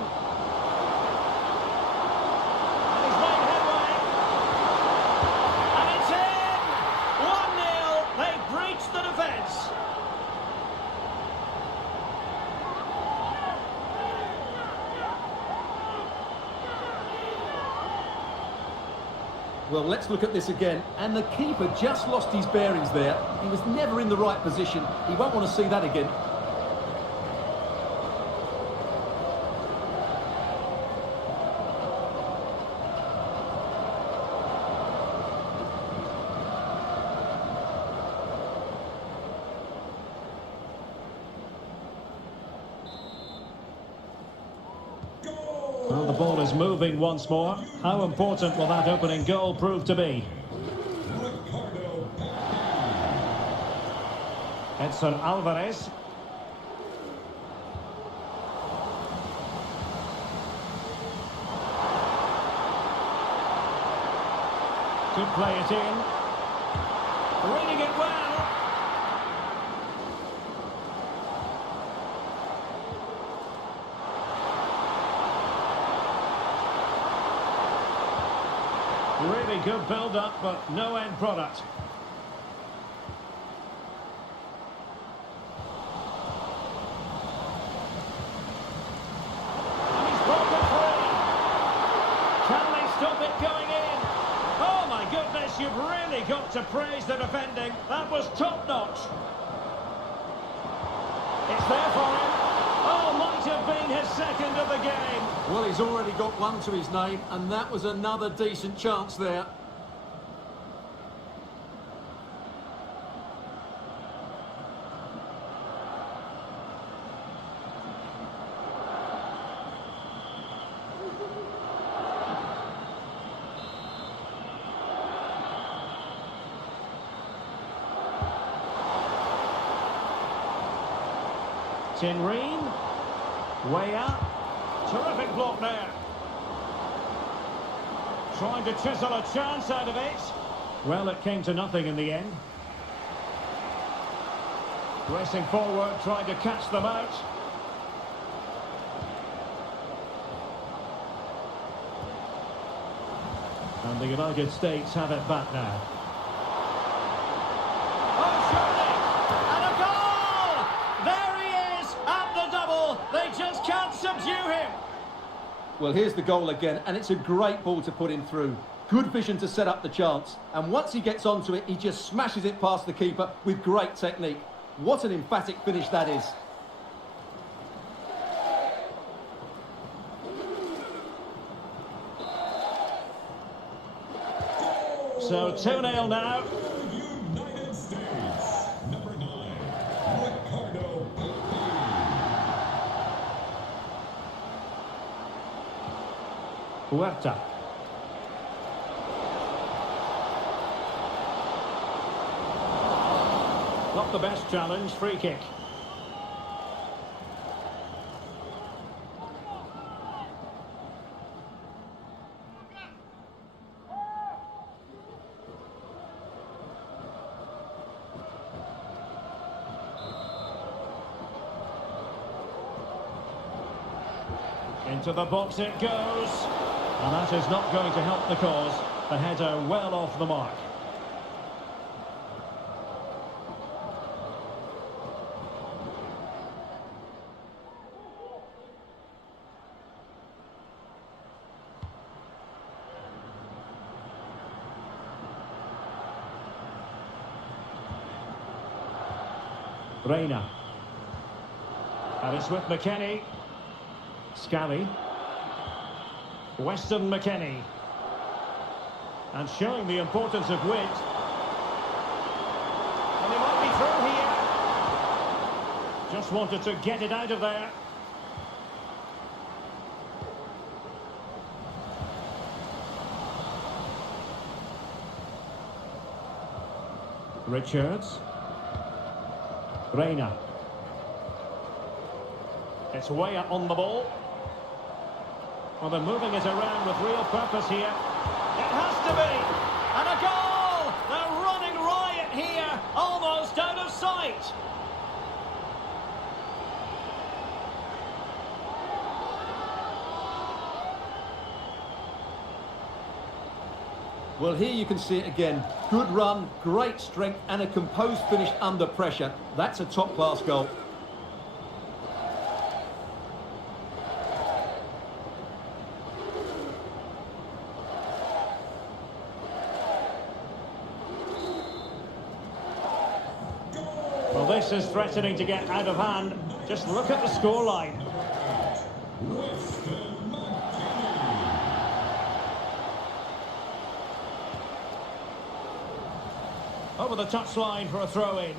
he's made headway. And it's in! 1-0. They've breached the defence. Well, let's look at this again. And the keeper just lost his bearings there. He was never in the right position. He won't want to see that again. Well, the ball is moving once more. How important will that opening goal prove to be? Ricardo. Edson Alvarez. Could play it in. Reading it well. Really good build-up, but no end product. And he's broken free. Can they stop it going in? Yes, you've really got to praise the defending. That was top-notch. It's there for him. Oh, might have been his second of the game. Well, he's already got one to his name, and that was another decent chance there. Tinreen, way up, terrific block there. Trying to chisel a chance out of it. Well, it came to nothing in the end. Racing forward, trying to catch them out. And the United States have it back now. Oh, surely! And a goal! There he is, at the double. They just can't subdue him. Well, here's the goal again, and it's a great ball to put him through. Good vision to set up the chance, and once he gets onto it, he just smashes it past the keeper with great technique. What an emphatic finish that is. So 2-0 now. United States. Number 9, Ricardo. Huerta. Not the best challenge, free kick. Into the box it goes. And that is not going to help the cause. The header well off the mark. Reina. And it's with McKennie. Scally. Weston McKennie. And showing the importance of wit. And he might be through here. Just wanted to get it out of there. Richards. Reina. It's way up on the ball. Well, they're moving it around with real purpose here. It has to be! And a goal! They're running riot here, almost out of sight. Well, here you can see it again. Good run, great strength, and a composed finish under pressure. That's a top-class goal. Well, this is threatening to get out of hand. Just look at the scoreline. Over the touchline for a throw-in.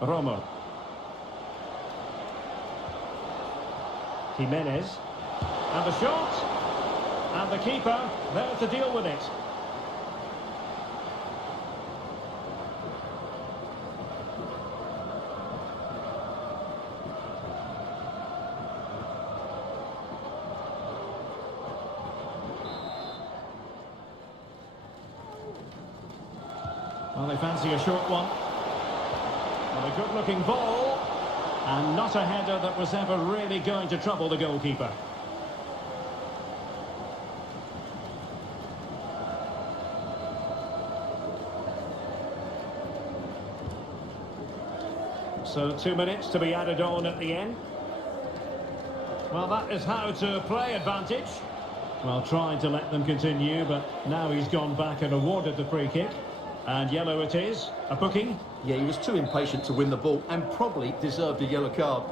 Romo. Jimenez. And the shot. And the keeper there to deal with it. Well, they fancy a short one. Well, a good-looking ball. And not a header that was ever really going to trouble the goalkeeper. So 2 minutes to be added on at the end. Well, that is how to play advantage. Well, trying to let them continue, but now he's gone back and awarded the free kick. And yellow it is. A booking. Yeah, he was too impatient to win the ball and probably deserved a yellow card.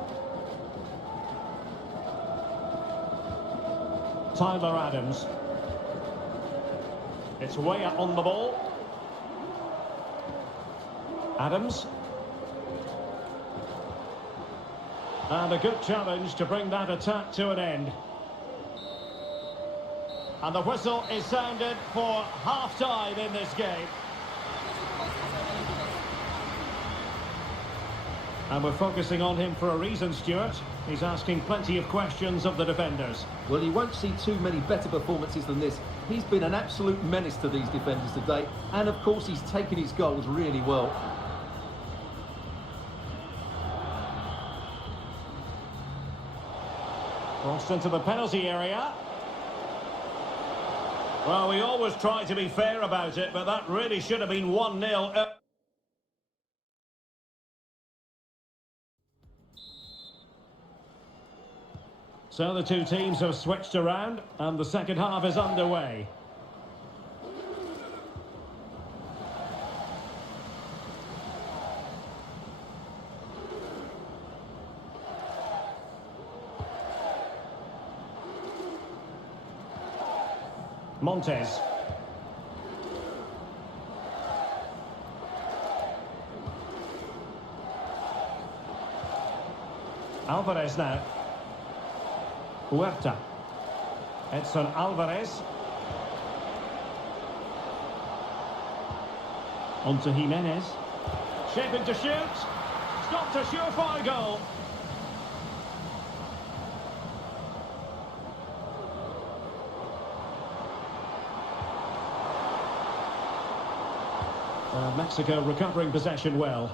Tyler Adams. It's Weah on the ball. Adams. And a good challenge to bring that attack to an end. And the whistle is sounded for half-time in this game. And we're focusing on him for a reason, Stuart. He's asking plenty of questions of the defenders. Well, you won't see too many better performances than this. He's been an absolute menace to these defenders today. And, of course, he's taken his goals really well. Crossed into the penalty area. Well, we always try to be fair about it, but that really should have been 1-0. So the two teams have switched around, and the second half is underway. Montes. Alvarez now. Huerta. Edson Alvarez. On to Jimenez. Shaping to shoot. Stopped a surefire goal. Mexico recovering possession well.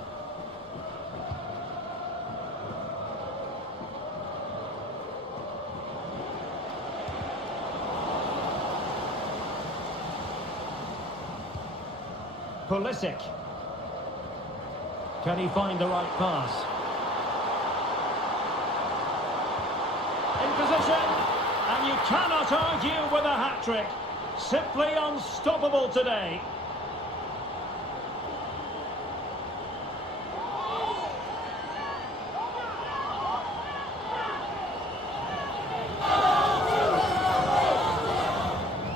Pulisic. Can he find the right pass? In position, and you cannot argue with a hat-trick. Simply unstoppable today.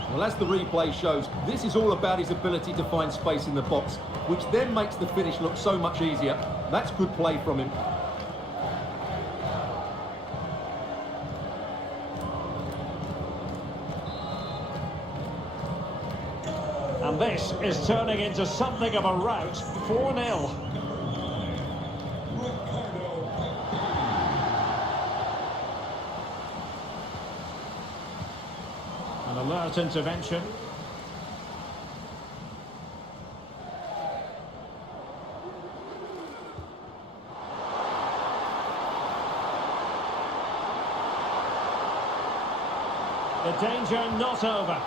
Well, as the replay shows, this is all about his ability to find space in the box, which then makes the finish look so much easier. That's good play from him. And this is turning into something of a rout. 4-0. An alert intervention. The danger not over.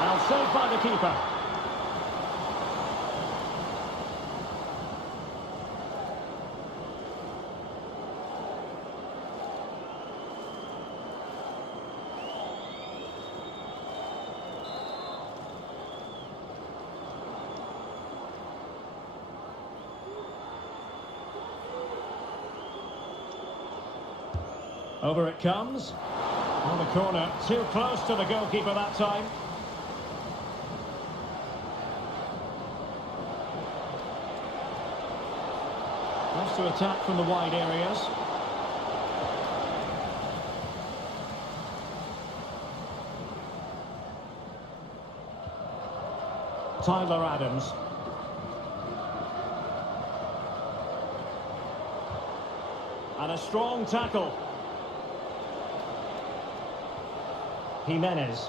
Now saved by the keeper. Over it comes. On the corner, too close to the goalkeeper that time. Wants to attack from the wide areas. Tyler Adams. And a strong tackle. Jimenez.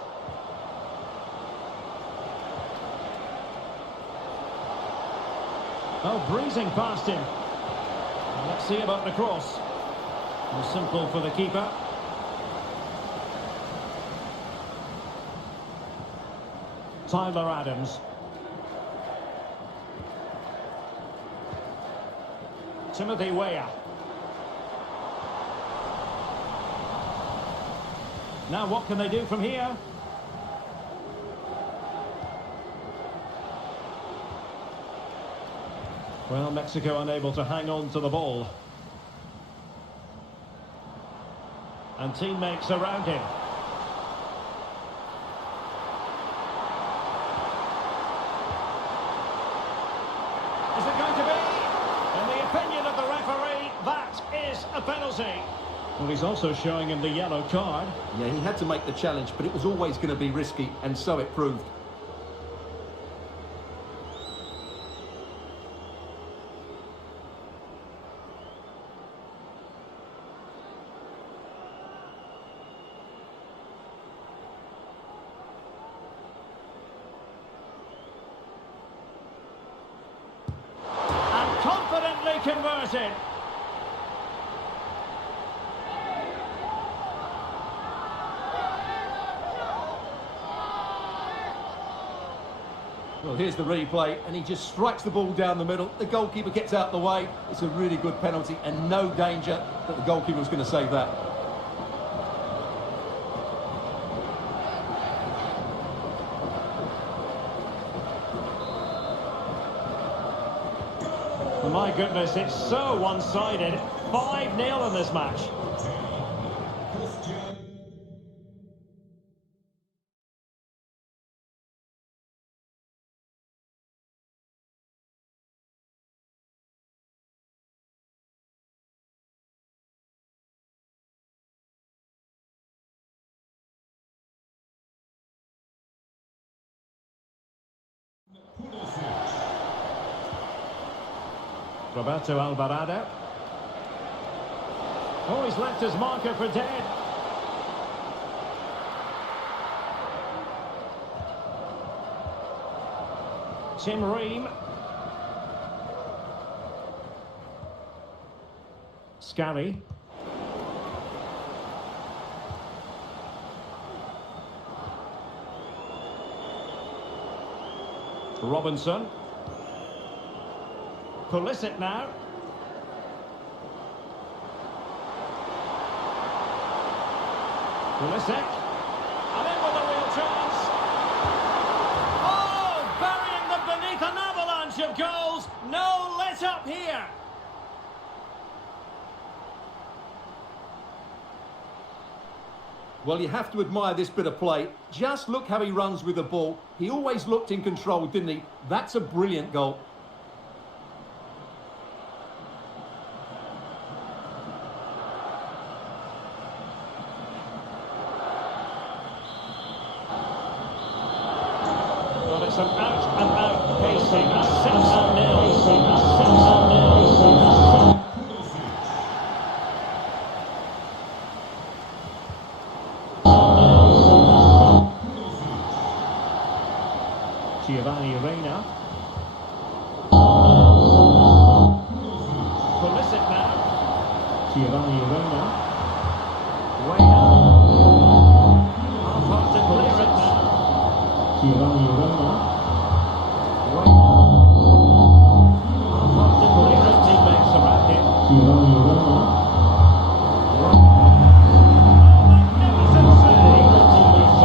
Oh, breezing past him. Let's see about the cross. More simple for the keeper. Tyler Adams. Timothy Weah. Now what can they do from here? Well, Mexico unable to hang on to the ball. And teammates around him. Is it going to be? In the opinion of the referee, that is a penalty. Well, he's also showing him the yellow card. Yeah, he had to make the challenge, but it was always going to be risky, and so it proved. And confidently converted. Well, here's the replay, and he just strikes the ball down the middle. The goalkeeper gets out the way. It's a really good penalty, and no danger that the goalkeeper was going to save that. Oh, my goodness, it's so one-sided. 5-0 in this match. Roberto Alvarado. Oh, he's left his marker for dead. Tim Ream. Scally. Robinson. Pulisic now. Pulisic. And in with a real chance. Oh, burying them beneath an avalanche of goals. No let up here. Well, you have to admire this bit of play. Just look how he runs with the ball. He always looked in control, didn't he? That's a brilliant goal. Well, it's an out-and-out pacing, a sensational. Giovanni Reina. Pulisic now. Giovanni Reina. Way out. Half-heart to clear it now. Giovanni Reina. Way out. Half-heart to clear it. Teammates around him. Giovanni Reina. Way out. Magnificent save. Giovanni Reina.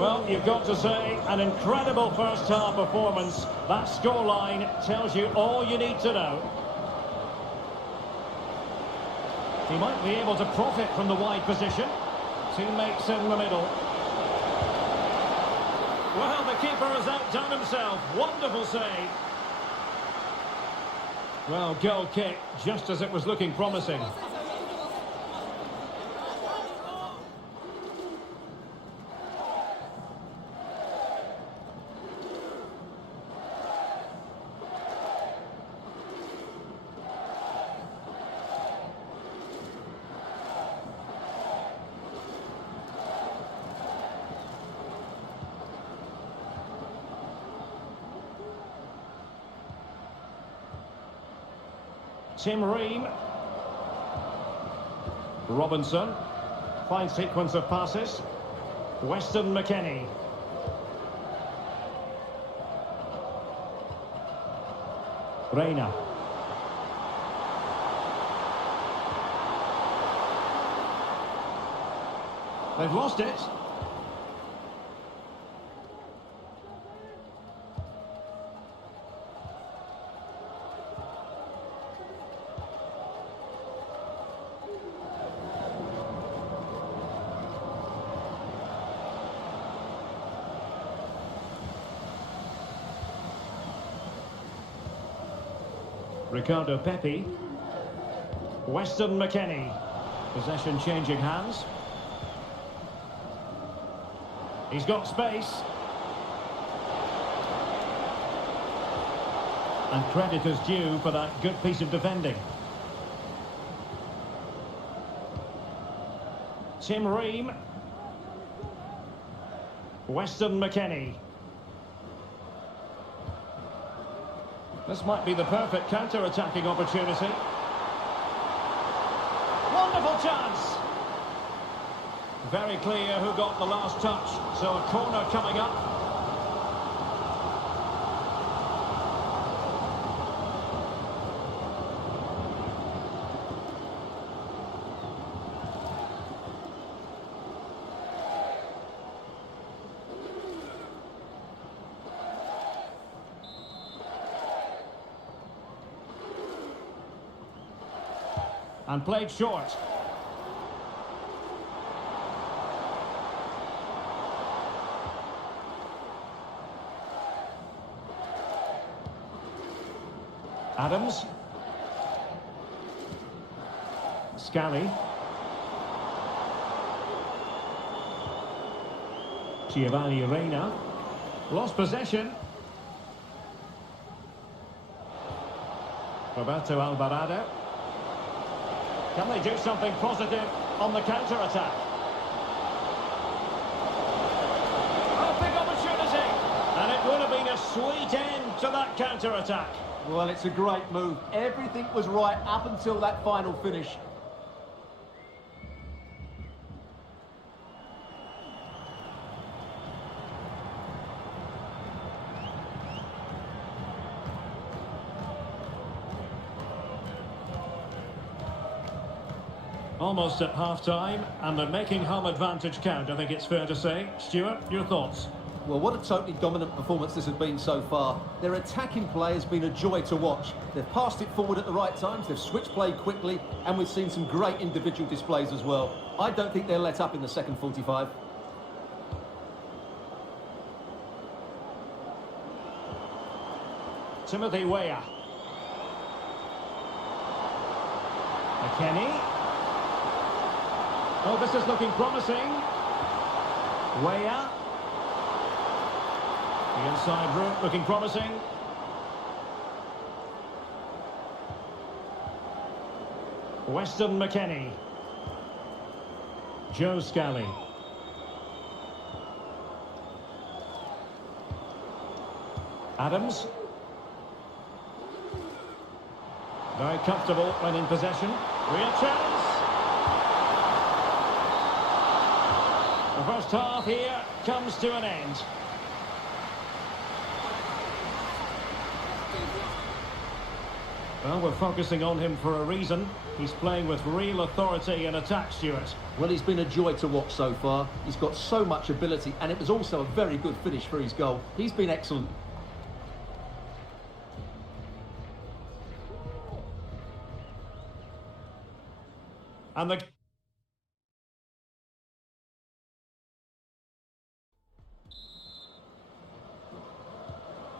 Well, you've got to say, an incredible first-half performance. That scoreline tells you all you need to know. He might be able to profit from the wide position. Teammates in the middle. Well, the keeper has outdone himself. Wonderful save. Well, goal kick, just as it was looking promising. Tim Ream. Robinson. Fine sequence of passes. Weston McKennie. Reina. They've lost it. Ricardo Pepe. Weston McKennie. Possession changing hands. He's got space. And credit is due for that good piece of defending. Tim Ream. Weston McKennie. This might be the perfect counter-attacking opportunity. Wonderful chance! Very clear who got the last touch, so a corner coming up. And played short. Adams. Scally. Giovanni Reina. Lost possession. Roberto Alvarado. Can they do something positive on the counter-attack? Oh, big opportunity! And it would have been a sweet end to that counter-attack. Well, it's a great move. Everything was right up until that final finish. Almost at half-time, and they're making home advantage count, I think it's fair to say. Stuart, your thoughts? Well, what a totally dominant performance this has been so far. Their attacking play has been a joy to watch. They've passed it forward at the right times, they've switched play quickly, and we've seen some great individual displays as well. I don't think they'll let up in the second 45. Timothy Weah. McKennie. Oh, this is looking promising. Weah. The inside route looking promising. Weston McKennie. Joe Scally. Adams. Very comfortable when in possession. Real chance. The first half here comes to an end. Well, we're focusing on him for a reason. He's playing with real authority in attack, Stuart. Well, he's been a joy to watch so far. He's got so much ability, and it was also a very good finish for his goal. He's been excellent. And the...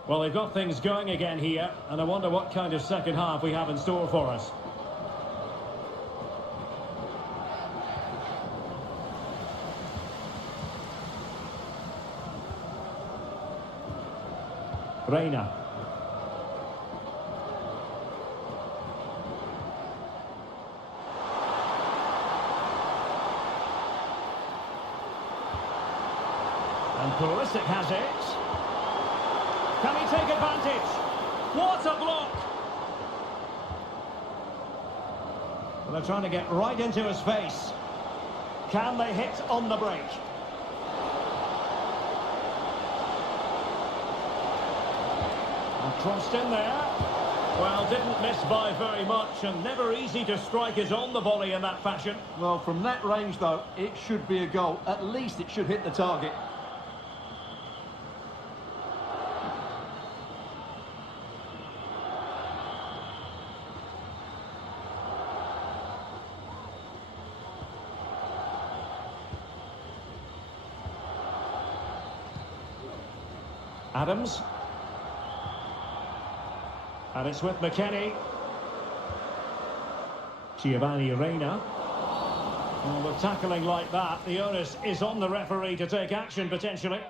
Well, they've got things going again here, and I wonder what kind of second half we have in store for us. Reina. And Pulisic has it. Can he take advantage? What a block! Well, they're trying to get right into his face. Can they hit on the break? And crossed in there. Well, didn't miss by very much, and never easy to strike it on the volley in that fashion. Well, from that range, though, it should be a goal. At least it should hit the target. Adams. And it's with McKennie. Giovanni Reina. Well, with tackling like that, the onus is on the referee to take action, potentially.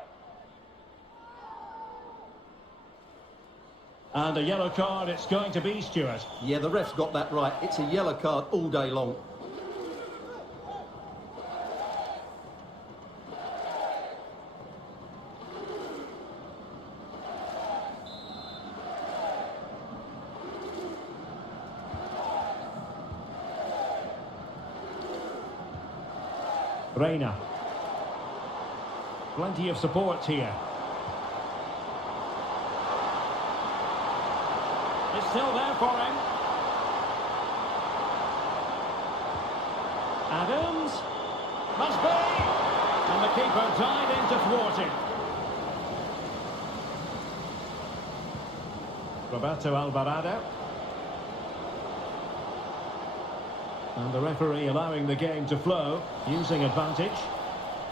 And a yellow card it's going to be, Stuart. Yeah, the ref's got that right. It's a yellow card all day long. Reina. Plenty of support here. It's still there for him. Adams. Must be. And the keeper died in to thwart him. Roberto Alvarado. And the referee allowing the game to flow, using advantage.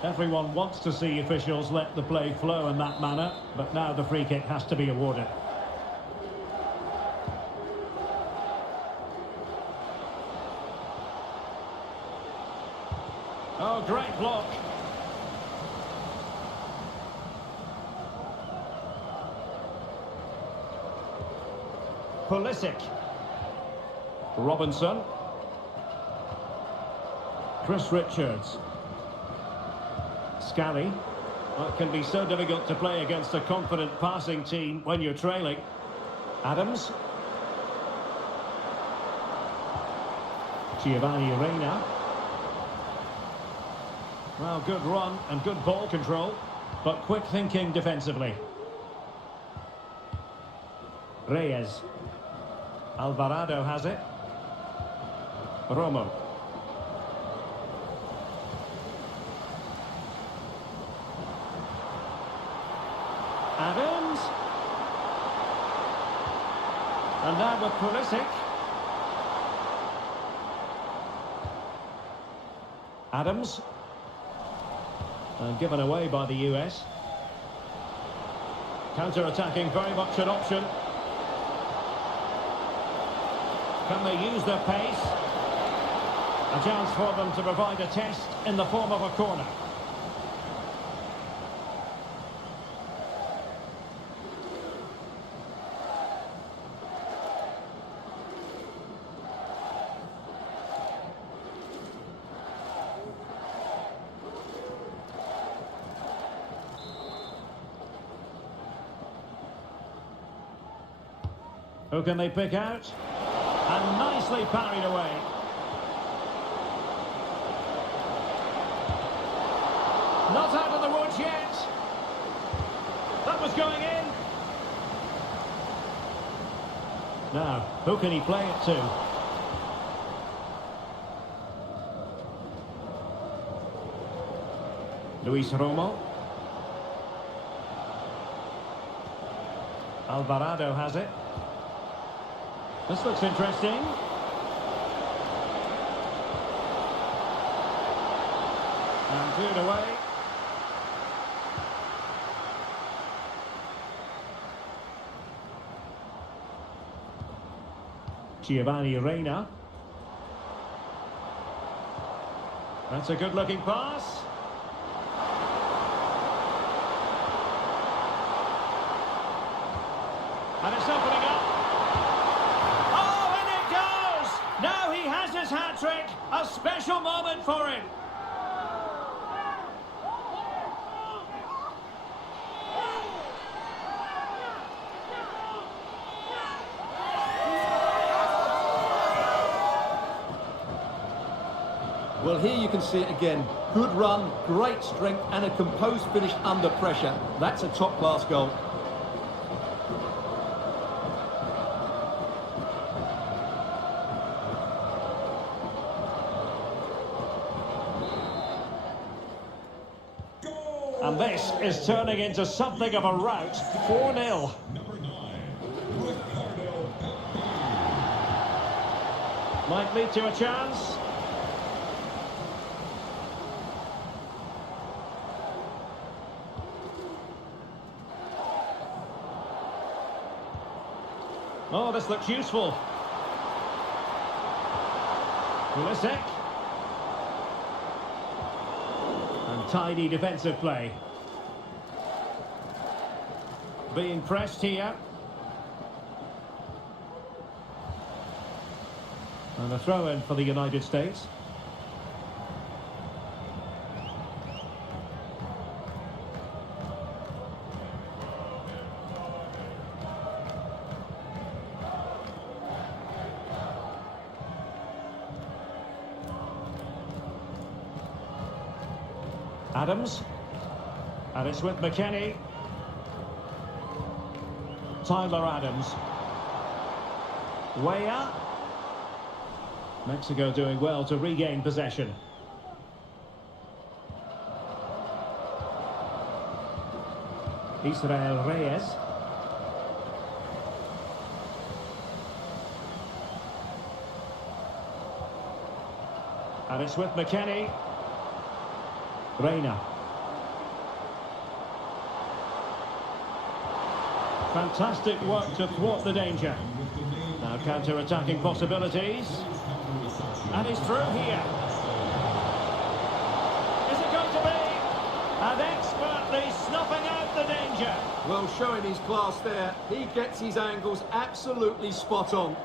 Everyone wants to see officials let the play flow in that manner, but now the free kick has to be awarded. Oh, great block. Pulisic. Robinson. Chris Richards. Scally. Well, it can be so difficult to play against a confident passing team when you're trailing. Adams. Giovanni Reina. Well, good run and good ball control, but quick thinking defensively. Reyes. Alvarado has it. Romo. Adams. And now with Pulisic. Adams. And given away by the US. Counter-attacking, very much an option. Can they use their pace? A chance for them to provide a test in the form of a corner. Who can they pick out? And nicely parried away. Not out of the woods yet. That was going in. Now, who can he play it to? Luis Romo. Alvarado has it. This looks interesting. And cleared away. Giovanni Reina. That's a good-looking pass. And it's opening up. Oh, and it goes! Now he has his hat-trick. A special moment for him. Well, here you can see it again. Good run, great strength, and a composed finish under pressure. That's a top-class goal. And this is turning into something of a rout. 4-0. Number 9, Ricardo. Might lead to a chance. Oh, this looks useful. Pulisic. And tidy defensive play. Being pressed here. And a throw-in for the United States. Adams. And it's with McKennie. Tyler Adams. Weah. Mexico doing well to regain possession. Israel Reyes. And it's with McKennie. Reina. Fantastic work to thwart the danger. Now counter-attacking possibilities. And he's through here. Is it going to be? And expertly snuffing out the danger. Well, showing his class there. He gets his angles absolutely spot on.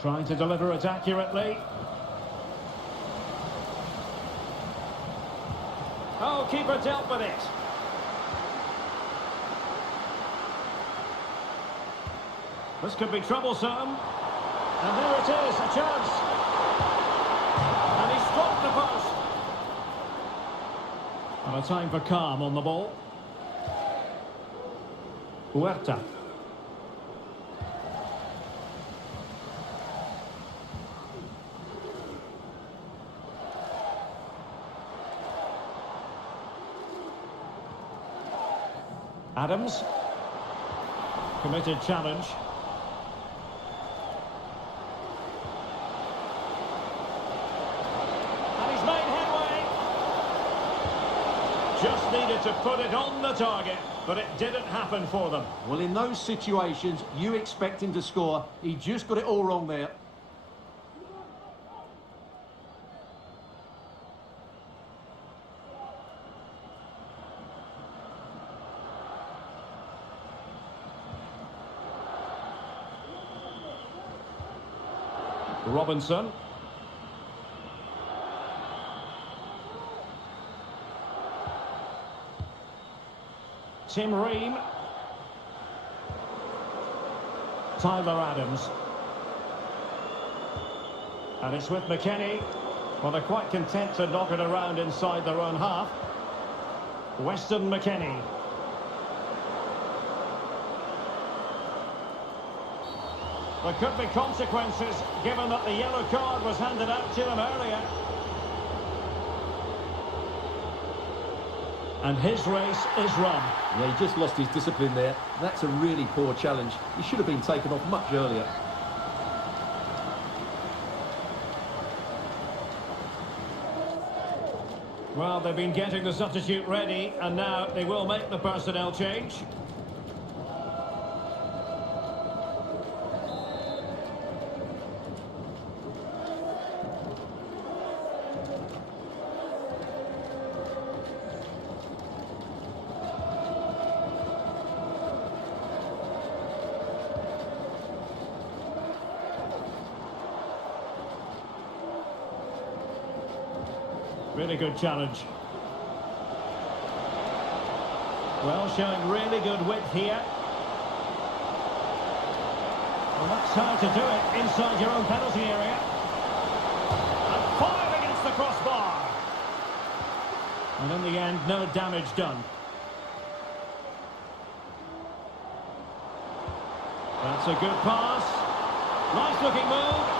Trying to deliver it accurately. Oh, keeper dealt with it. This could be troublesome. And there it is, a chance. And he struck the post. And a time for calm on the ball. Huerta. Adams. Committed challenge. And he's made headway. Just needed to put it on the target, but it didn't happen for them. Well, in those situations, you expect him to score. He just got it all wrong there. Robinson. Tim Ream. Tyler Adams. And it's with McKennie. Well, they're quite content to knock it around inside their own half. Weston McKennie. There could be consequences, given that the yellow card was handed out to him earlier. And his race is run. Yeah, he just lost his discipline there. That's a really poor challenge. He should have been taken off much earlier. Well, they've been getting the substitute ready, and now they will make the personnel change. Really good challenge. Well, showing really good width here. Well, that's how to do it inside your own penalty area. And fired against the crossbar. And in the end, no damage done. That's a good pass. Nice looking move.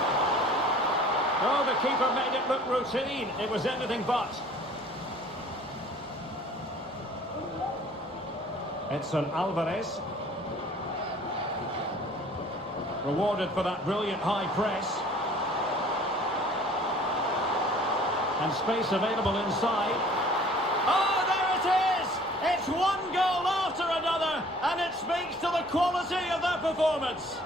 Oh, the keeper made it look routine. It was anything but. Edson Alvarez. Rewarded for that brilliant high press. And space available inside. Oh, there it is! It's one goal after another, and it speaks to the quality of their performance.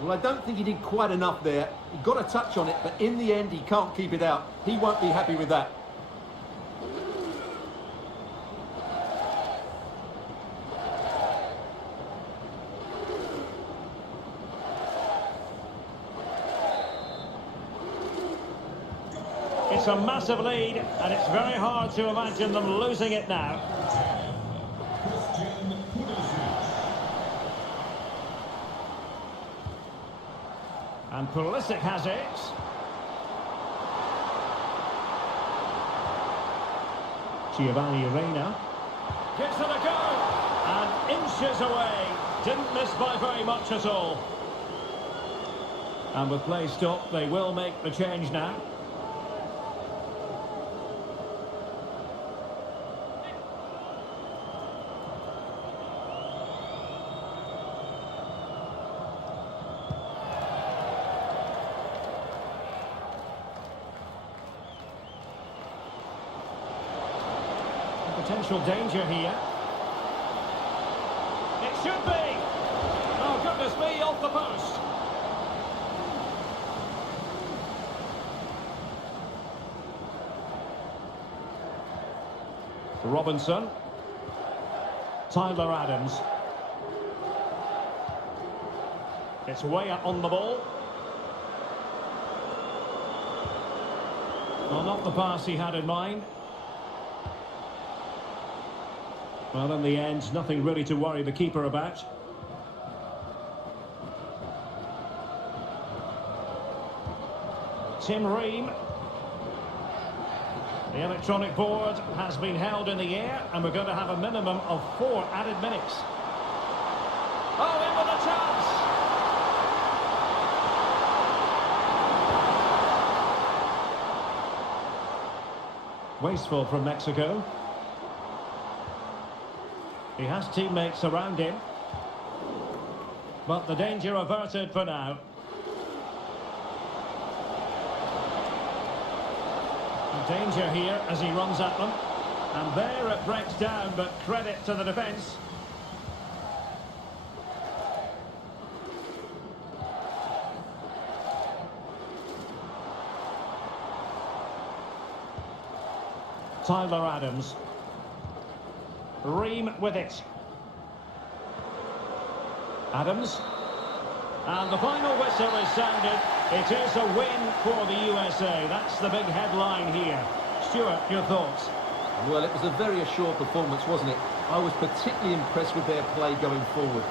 Well, I don't think he did quite enough there. He got a touch on it, but in the end, he can't keep it out. He won't be happy with that. It's a massive lead, and it's very hard to imagine them losing it now. And Pulisic has it. Giovanni Reina. Gives it a go. And inches away. Didn't miss by very much at all. And with play stopped, they will make the change now. Potential danger here. It should be. Oh, goodness me, off the post. Robinson. Tyler Adams. It's way up on the ball. Well, not the pass he had in mind. Well, in the end, nothing really to worry the keeper about. Tim Ream. The electronic board has been held in the air, and we're going to have a minimum of 4 added minutes. Oh, in with a chance! Wasteful from Mexico. He has teammates around him. But the danger averted for now. Danger here as he runs at them. And there it breaks down, but credit to the defence. Tyler Adams. Ream with it. Adams. And the final whistle is sounded. It is a win for the USA. That's the big headline here. Stuart, your thoughts? Well, it was a very assured performance, wasn't it? I was particularly impressed with their play going forward.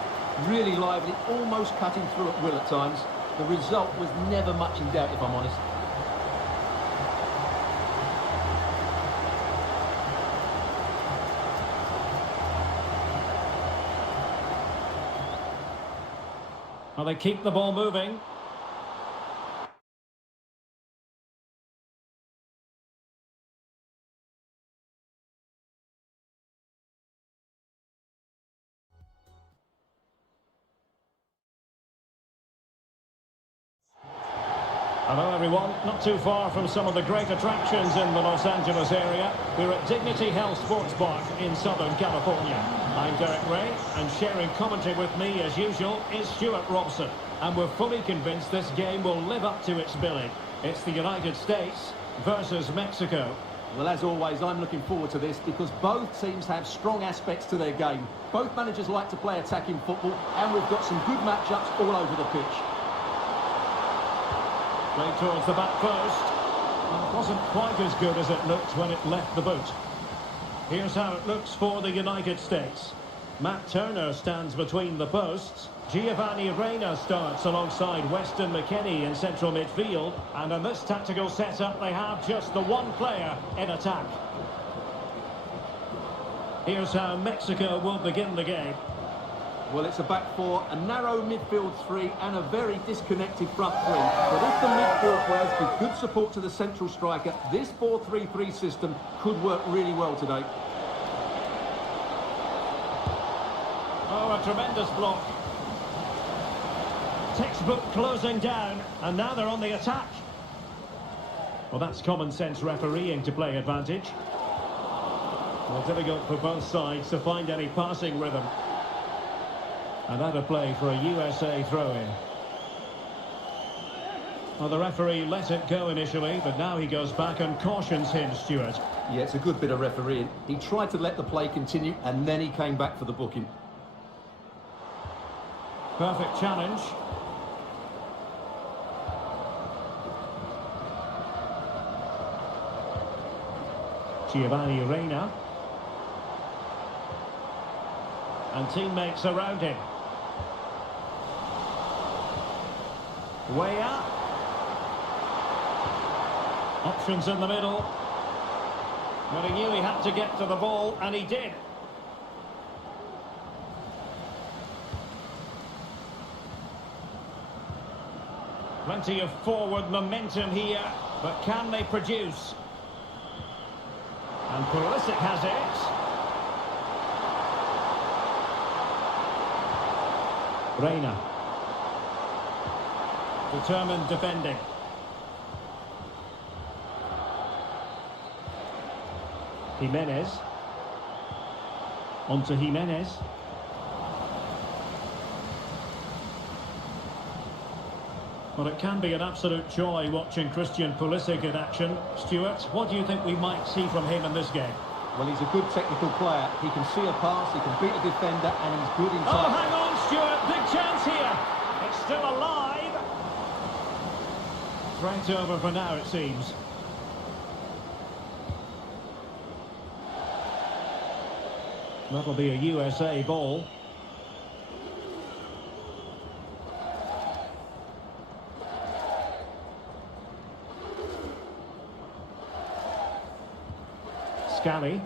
Really lively, almost cutting through at will at times. The result was never much in doubt, if I'm honest. Well, they keep the ball moving. Hello everyone, not too far from some of the great attractions in the Los Angeles area. We're at Dignity Health Sports Park in Southern California. I'm Derek Ray, and sharing commentary with me as usual is Stuart Robson. And we're fully convinced this game will live up to its billing. It's the United States versus Mexico. Well, as always, I'm looking forward to this because both teams have strong aspects to their game. Both managers like to play attacking football, and we've got some good matchups all over the pitch. Played towards the back post. Well, it wasn't quite as good as it looked when it left the boot. Here's how it looks for the United States. Matt Turner stands between the posts. Giovanni Reyna starts alongside Weston McKennie in central midfield. And in this tactical setup, they have just the one player in attack. Here's how Mexico will begin the game. Well, it's a back four, a narrow midfield three, and a very disconnected front three. But if the midfield players give good support to the central striker, this 4-3-3 system could work really well today. Oh, a tremendous block. Textbook closing down, and now they're on the attack. Well, that's common sense refereeing to play advantage. Well, difficult for both sides to find any passing rhythm. And out of play for a USA throw-in. Well, the referee let it go initially, but now he goes back and cautions him, Stuart. Yeah, it's a good bit of refereeing. He tried to let the play continue, and then he came back for the booking. Perfect challenge. Giovanni Reyna. And teammates around him. Way up. Options in the middle. But he knew he had to get to the ball, and he did. Plenty of forward momentum here, but can they produce? And Pulisic has it. Reyna. Determined defending. Jimenez. On to Jimenez. Well, it can be an absolute joy watching Christian Pulisic in action. Stuart, what do you think we might see from him in this game? Well, he's a good technical player. He can see a pass, he can beat a defender, and he's good in time. Oh, hang on, Stuart. Big chance here. It's still alive. Threat over for now, it seems. That'll be a USA ball. Scally.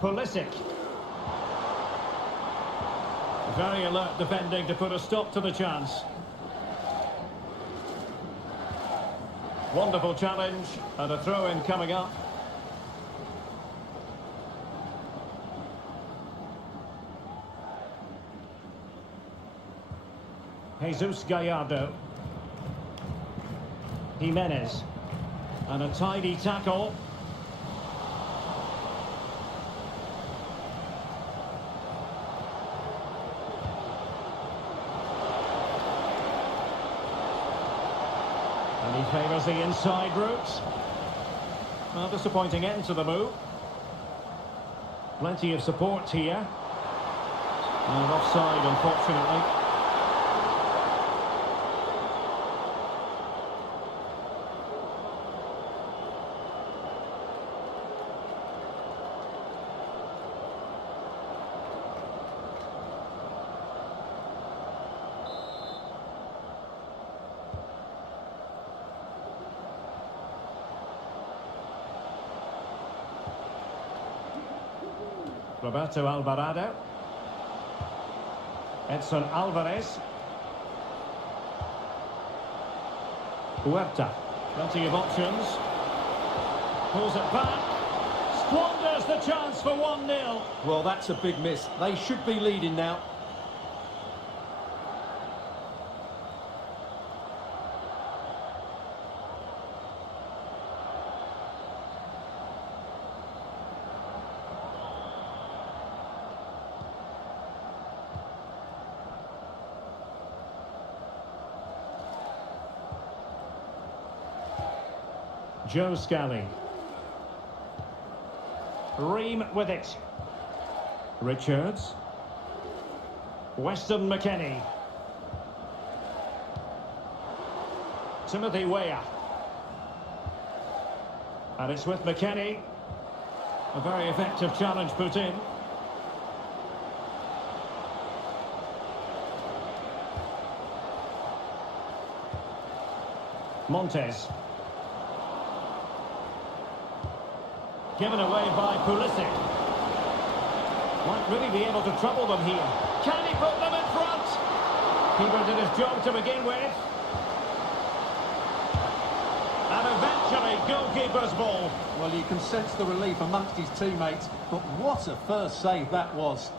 Pulisic. Very alert defending to put a stop to the chance. Wonderful challenge, and a throw-in coming up. Jesus Gallardo. Jimenez. And a tidy tackle. And he favours the inside route. Well, disappointing end to the move. Plenty of support here. And offside, unfortunately. Roberto Alvarado. Edson Alvarez. Huerta. Plenty of options. Pulls it back. Squanders the chance for 1-0. Well, that's a big miss. They should be leading now. Joe Scally. Ream with it. Richards. Weston McKennie. Timothy Weah. And it's with McKennie. A very effective challenge put in. Montes. Given away by Pulisic. Might really be able to trouble them here. Can he put them in front? Keeper did his job to begin with. And eventually, goalkeeper's ball. Well, you can sense the relief amongst his teammates, but what a first save that was.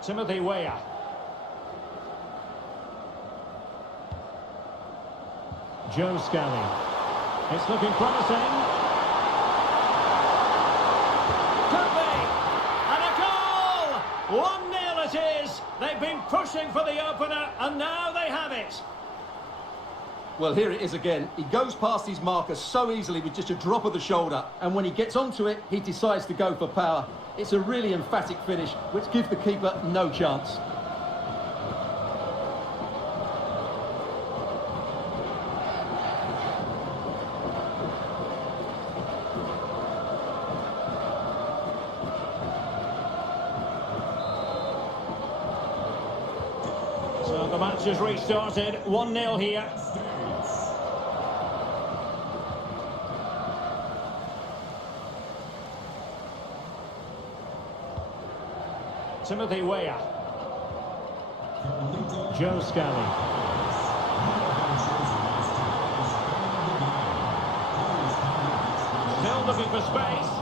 Timothy Weah. Joe Scally. It's looking promising. Could be! And a goal! 1-0 it is. They've been pushing for the opener, and now they have it. Well, here it is again. He goes past his marker so easily with just a drop of the shoulder, and when he gets onto it, he decides to go for power. It's a really emphatic finish, which gives the keeper no chance. So the match has restarted. 1-0 here. Timothy Weah. Joe Scally. Still looking for space.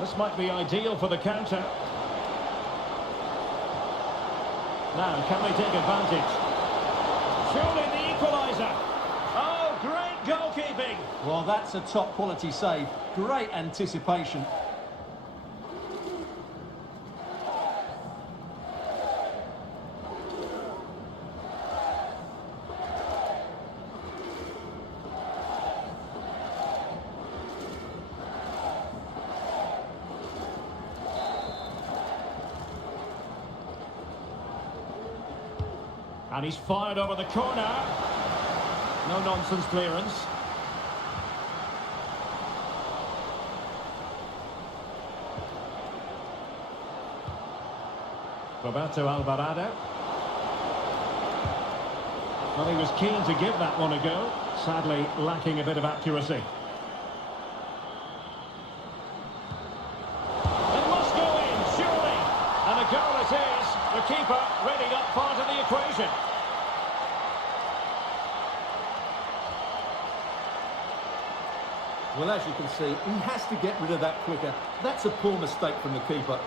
This might be ideal for the counter. Now, can they take advantage? Surely the equaliser. Oh, great goalkeeping. Well, that's a top quality save. Great anticipation. And he's fired over the corner. No nonsense clearance. Roberto Alvarado. Well, he was keen to give that one a go. Sadly, lacking a bit of accuracy. It must go in, surely. And a goal it is. The keeper ready up part of the equation. Well, as you can see, he has to get rid of that quicker. That's a poor mistake from the keeper.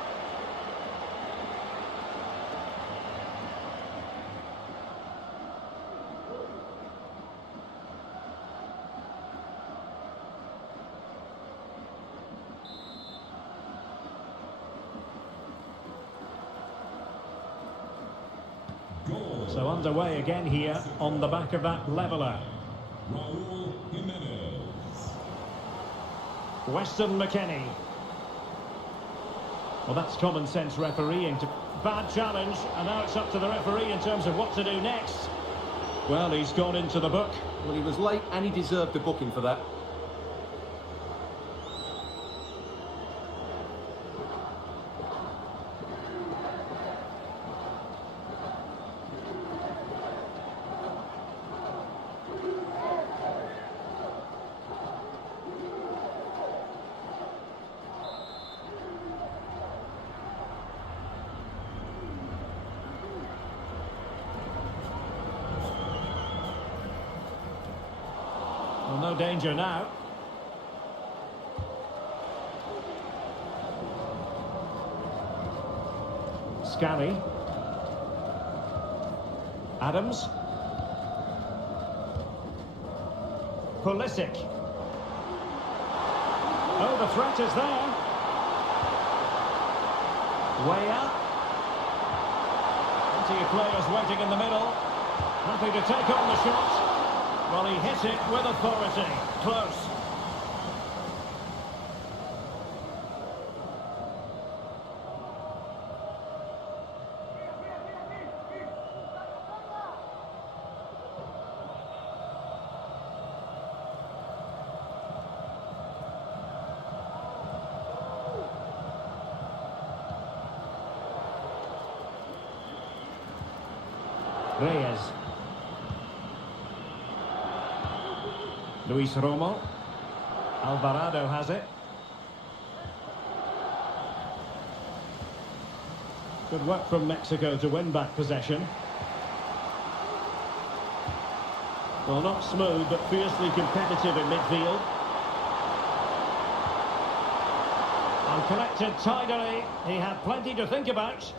So underway again here on the back of that leveller. Raul Jimenez. Weston McKennie. Well, that's common sense refereeing. Bad challenge, and now it's up to the referee in terms of what to do next. Well, he's gone into the book. Well, he was late and he deserved a booking for that. Well, no danger now. Scally. Adams. Pulisic. Oh, the threat is there. Way up. Plenty of players waiting in the middle. Happy to take on the shot. Well, he hit it with authority. Close. Reyes. Luis Romo. Alvarado has it. Good work from Mexico to win back possession. Well, not smooth, but fiercely competitive in midfield. And collected tidily. He had plenty to think about.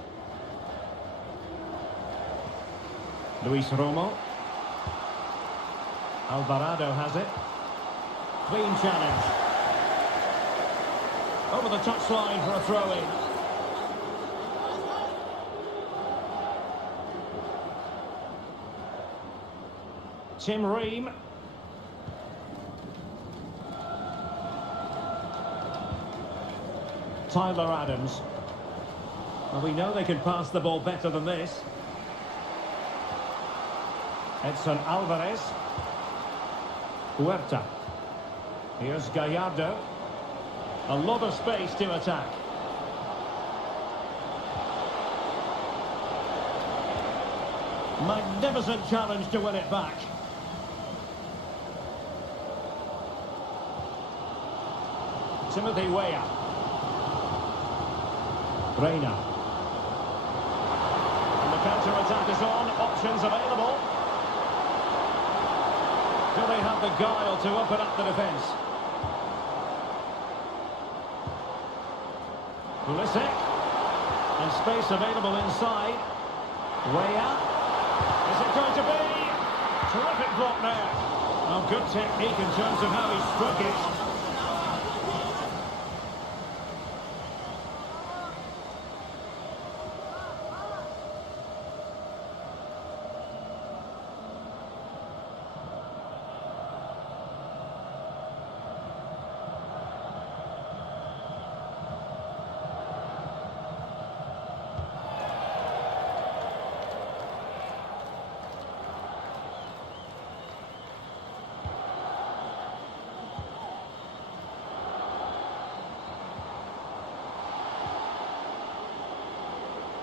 Luis Romo. Alvarado has it. Clean challenge. Over the touchline for a throw-in. Tim Ream. Tyler Adams. Well, we know they can pass the ball better than this. Edson Alvarez. Huerta. Here's Gallardo. A lot of space to attack. Magnificent challenge to win it back. Timothy Weah. Reina. And the counter-attack is on. Options available. Do they have the guile to open up the defence? Pulisic. And space available inside. Weah. Is it going to be? Terrific block there. Oh, good technique in terms of how he struck it.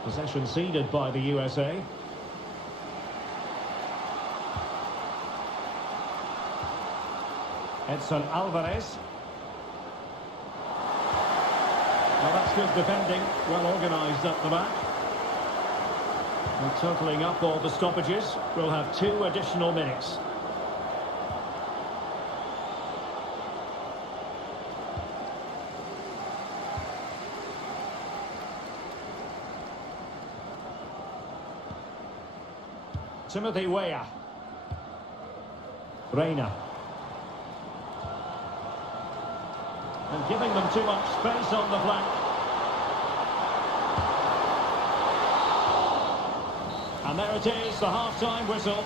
Possession ceded by the USA. Edson Alvarez. Well, that's good defending. Well organised up the back. We're totalling up all the stoppages. We'll have 2 additional minutes. Timothy Weah. Reina. And giving them too much space on the flank. And there it is, the half-time whistle.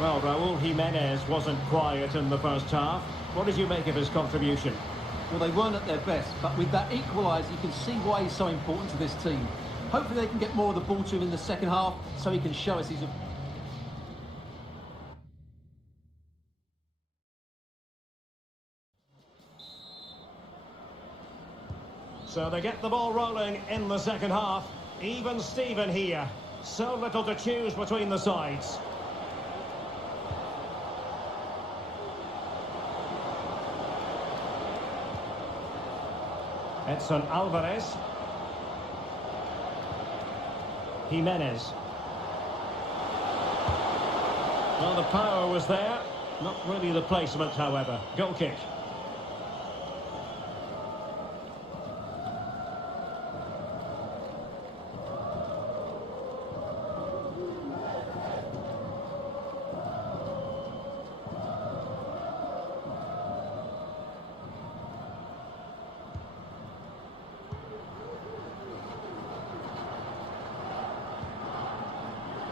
Well, Raúl Jiménez wasn't quiet in the first half. What did you make of his contribution? Well, they weren't at their best, but with that equaliser, you can see why he's so important to this team. Hopefully they can get more of the ball to him in the second half, so he can show us he's a... So they get the ball rolling in the second half. Even Steven here. So little to choose between the sides. Edson Alvarez. Jiménez. Well, the power was there. Not really the placement, however. Goal kick.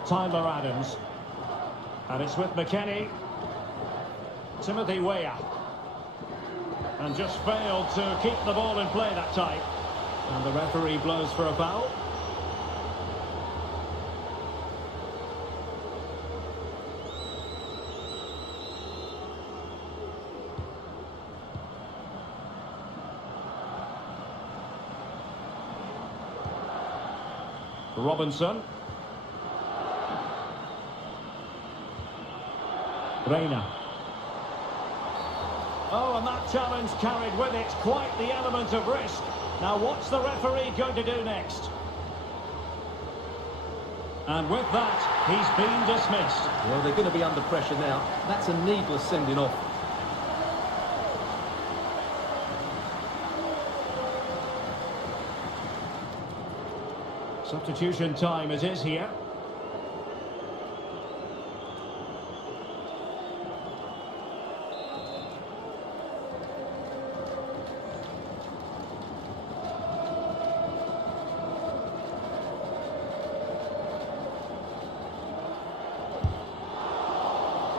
Tyler Adams. And it's with McKennie. Timothy Weah. And just failed to keep the ball in play that time. And the referee blows for a foul. Robinson. Reina. Oh, and that challenge carried with it quite the element of risk. Now, what's the referee going to do next? And with that, he's been dismissed. Well, they're going to be under pressure now. That's a needless sending off. Substitution time it is here.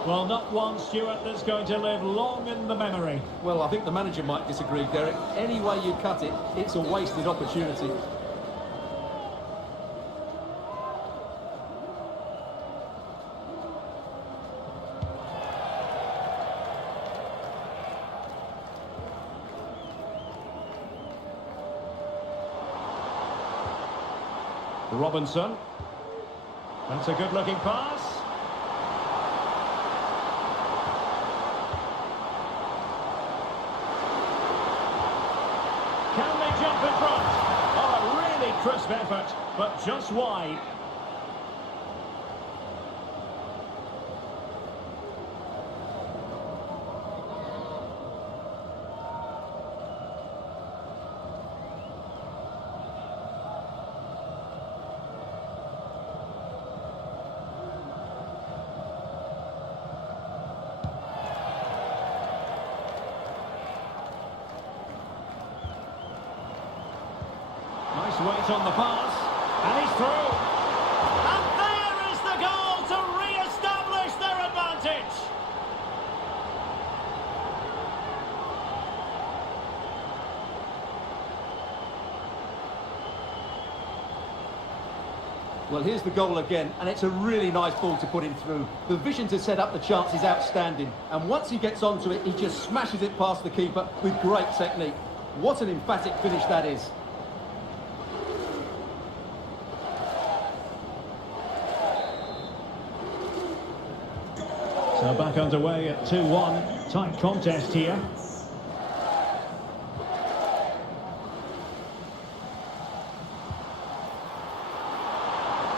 Well, not one, Stuart, that's going to live long in the memory. Well, I think the manager might disagree, Derek. Any way you cut it, it's a wasted opportunity. Robinson. That's a good-looking pass. Can they jump in front? Oh, a really crisp effort, but just wide. Nice weight on the pass, and he's through. And there is the goal to re-establish their advantage. Well, here's the goal again, and it's a really nice ball to put him through. The vision to set up the chance is outstanding, and once he gets onto it, he just smashes it past the keeper with great technique. What an emphatic finish that is. So back underway at 2-1. Tight contest here.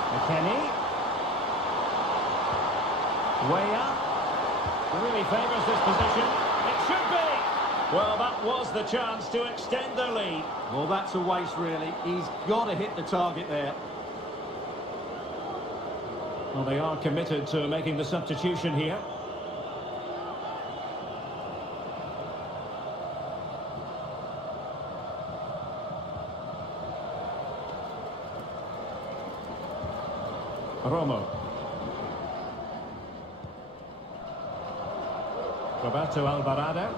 McKennie. Weah. Really favours this position. It should be. Well, that was the chance to extend their lead. Well, that's a waste, really. He's got to hit the target there. Well, they are committed to making the substitution here. Romo. Roberto Alvarado.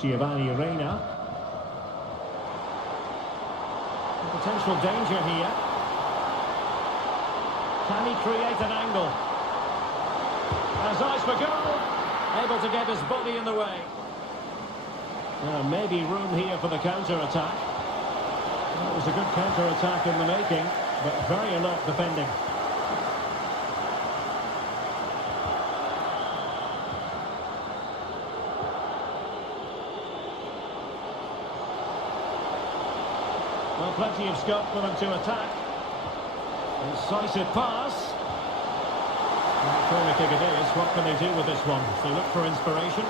Giovanni Reina. Potential danger here. Can he create an angle? Has eyes for goal. Able to get his body in the way. Maybe room here for the counter-attack. Well, it was a good counter-attack in the making, but very alert defending. plenty of scope for them to attack. Incisive pass. And corner kick it is. What can they do with this one? They look for inspiration.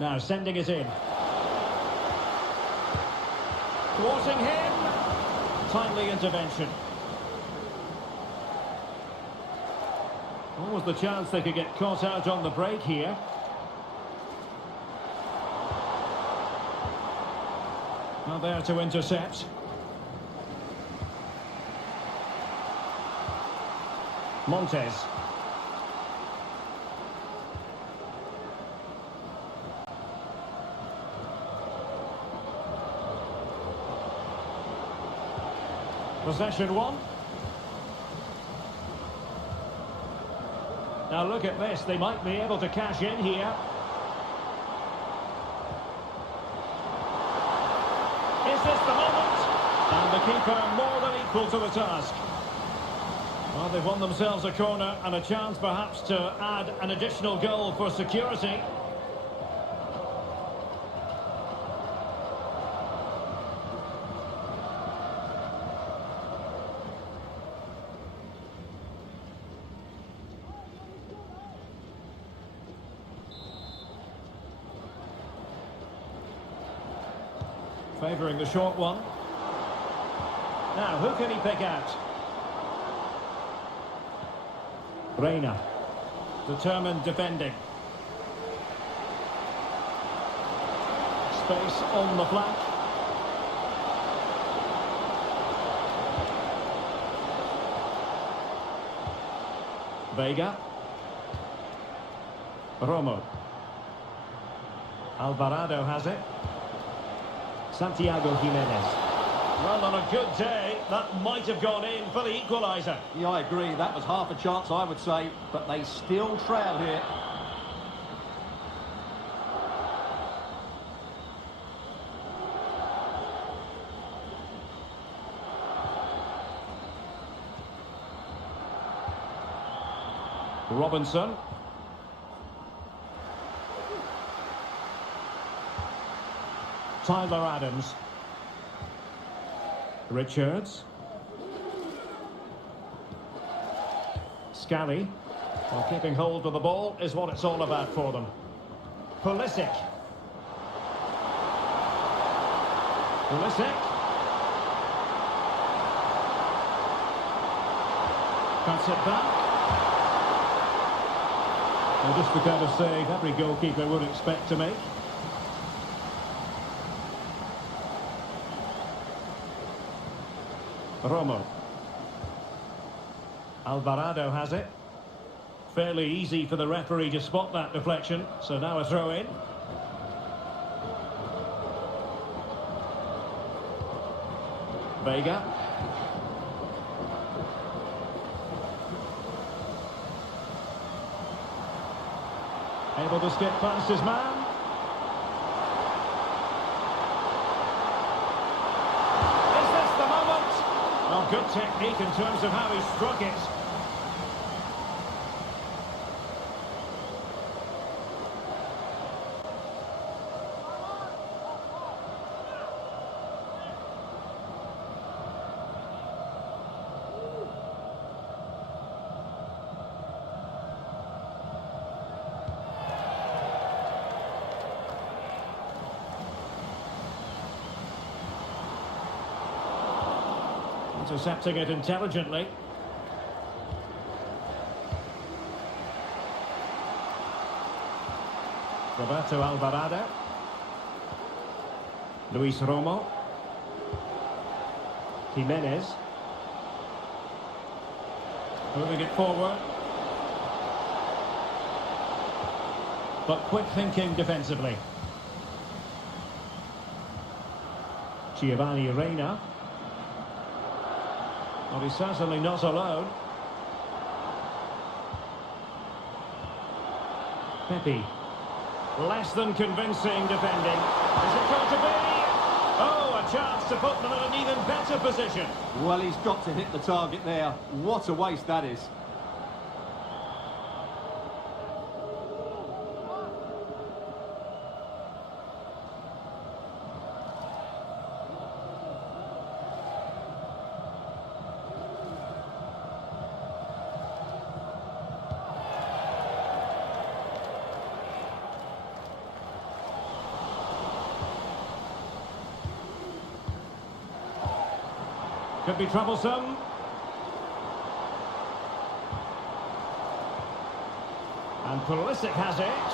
Now sending it in. Thwarting him. Timely intervention. What was the chance they could get caught out on the break here? Not there to intercept. Montes. Possession one. Now look at this, they might be able to cash in here. Is this the moment? And the keeper more than equal to the task. Well, they've won themselves a corner and a chance perhaps to add an additional goal for security. Favouring the short one. Now, who can he pick out? Reina. Determined defending. Space on the flank. Vega. Romo. Alvarado has it. Santiago Jimenez. Well, on a good day, that might have gone in for the equaliser. Yeah, I agree. That was half a chance, I would say. But they still trail here. Robinson. Tyler Adams. Richards. Scally. Well, keeping hold of the ball is what it's all about for them. Pulisic. Pulisic. Cuts it back. Well, just the kind of save every goalkeeper would expect to make. Romo. Alvarado has it. Fairly easy for the referee to spot that deflection, so now a throw in. Vega. Able to skip past his man. Well, good technique in terms of how he struck it. Intercepting it intelligently. Roberto Alvarado. Luis Romo. Jimenez. Moving it forward. But quick thinking defensively. Giovanni Reina. Well, he's certainly not alone. Pepe. Less than convincing defending. Is it going to be? Oh, a chance to put them in an even better position. Well, he's got to hit the target there. What a waste that is. Could be troublesome. And Pulisic has it.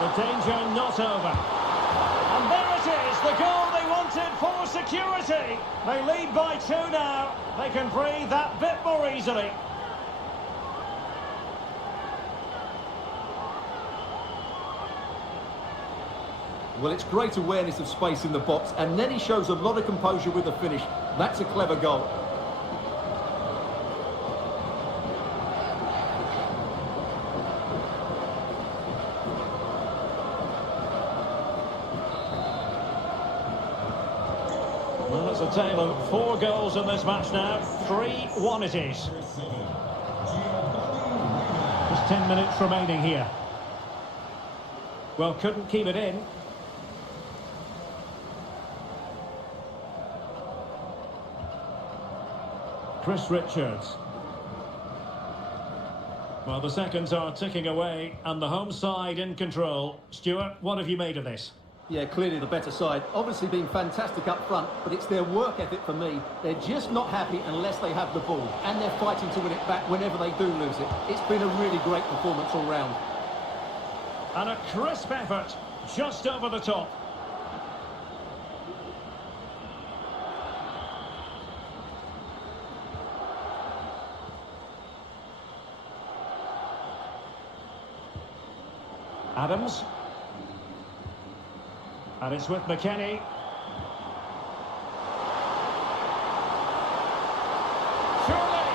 The danger not over. And there it is, the goal they wanted for security. They lead by 2 now. They can breathe that bit more easily. Well, it's great awareness of space in the box, and then he shows a lot of composure with the finish. That's a clever goal. Well, it's a tale of 4 goals in this match now. 3-1 it is. Just 10 minutes remaining here. Well, couldn't keep it in. Chris Richards. Well, the seconds are ticking away and the home side in control. Stuart, what have you made of this? Yeah, clearly the better side. Obviously being fantastic up front, but it's their work ethic for me. They're just not happy unless they have the ball, and they're fighting to win it back whenever they do lose it. It's been a really great performance all round. And a crisp effort, just over the top. Adams. And it's with McKennie. Surely,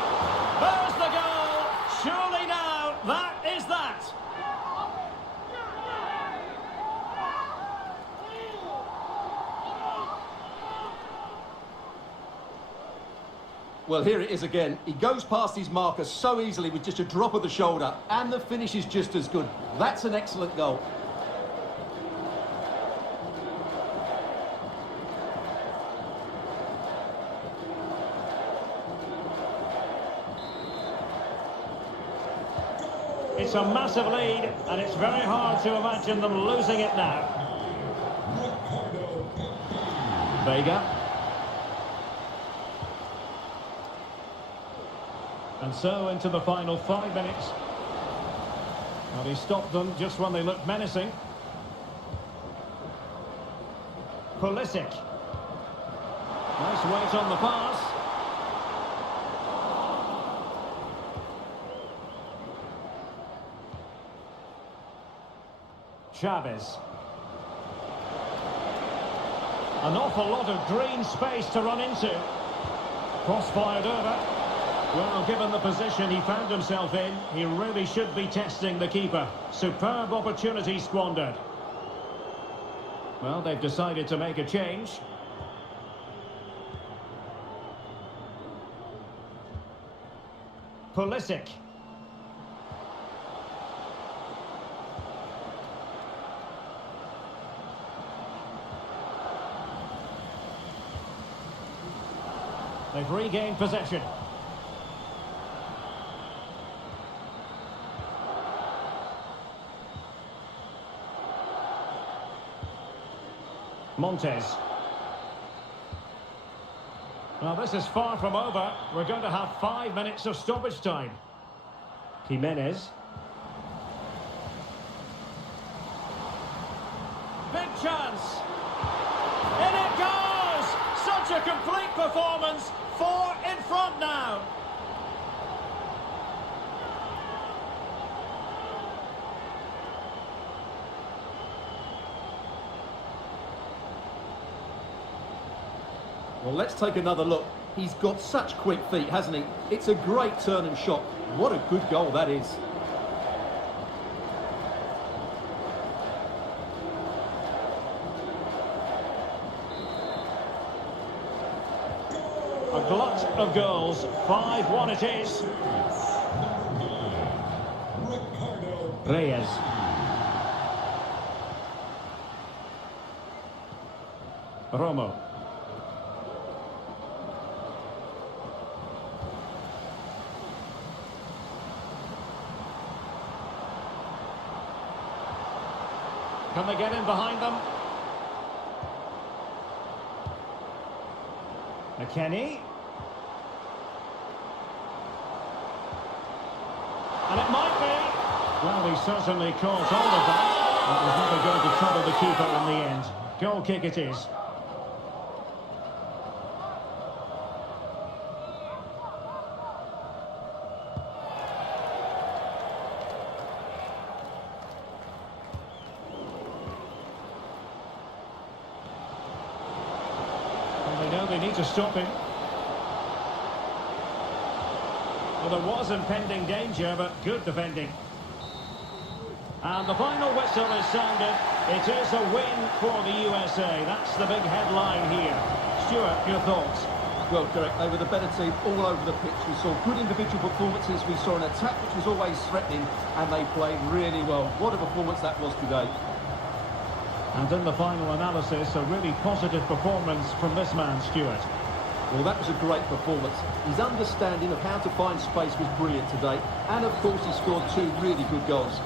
there's the goal. Surely now, that is that. Well, here it is again. He goes past his marker so easily with just a drop of the shoulder, and the finish is just as good. That's an excellent goal. It's a massive lead, and it's very hard to imagine them losing it now. Vega. And so into the final 5 minutes. And he stopped them just when they looked menacing. Pulisic. Nice weight on the pass. Chavez. An awful lot of green space to run into. Cross-fired over. Well, given the position he found himself in, he really should be testing the keeper. Superb opportunity squandered. Well, they've decided to make a change. Pulisic. They've regained possession. Montes. Well, this is far from over. We're going to have 5 minutes of stoppage time. Jimenez. Big chance. In it goes! Such a complete performance. 4 in front now. Well, let's take another look. He's got such quick feet, hasn't he? It's a great turn and shot. What a good goal that is. A glut of goals. 5-1 it is. Reyes. Romo. Can they get in behind them? McKennie. And it might be. Well, he certainly caught hold of that. It was never going to trouble the keeper in the end. Goal kick it is. They know they need to stop him. Well, there was impending danger, but good defending. And the final whistle is sounded. It is a win for the USA. That's the big headline here. Stuart, your thoughts? Well, Derek, they were the better team all over the pitch. We saw good individual performances. We saw an attack which was always threatening, and they played really well. What a performance that was today. And in the final analysis, a really positive performance from this man, Stuart. Well, that was a great performance. His understanding of how to find space was brilliant today. And, of course, he scored 2 really good goals.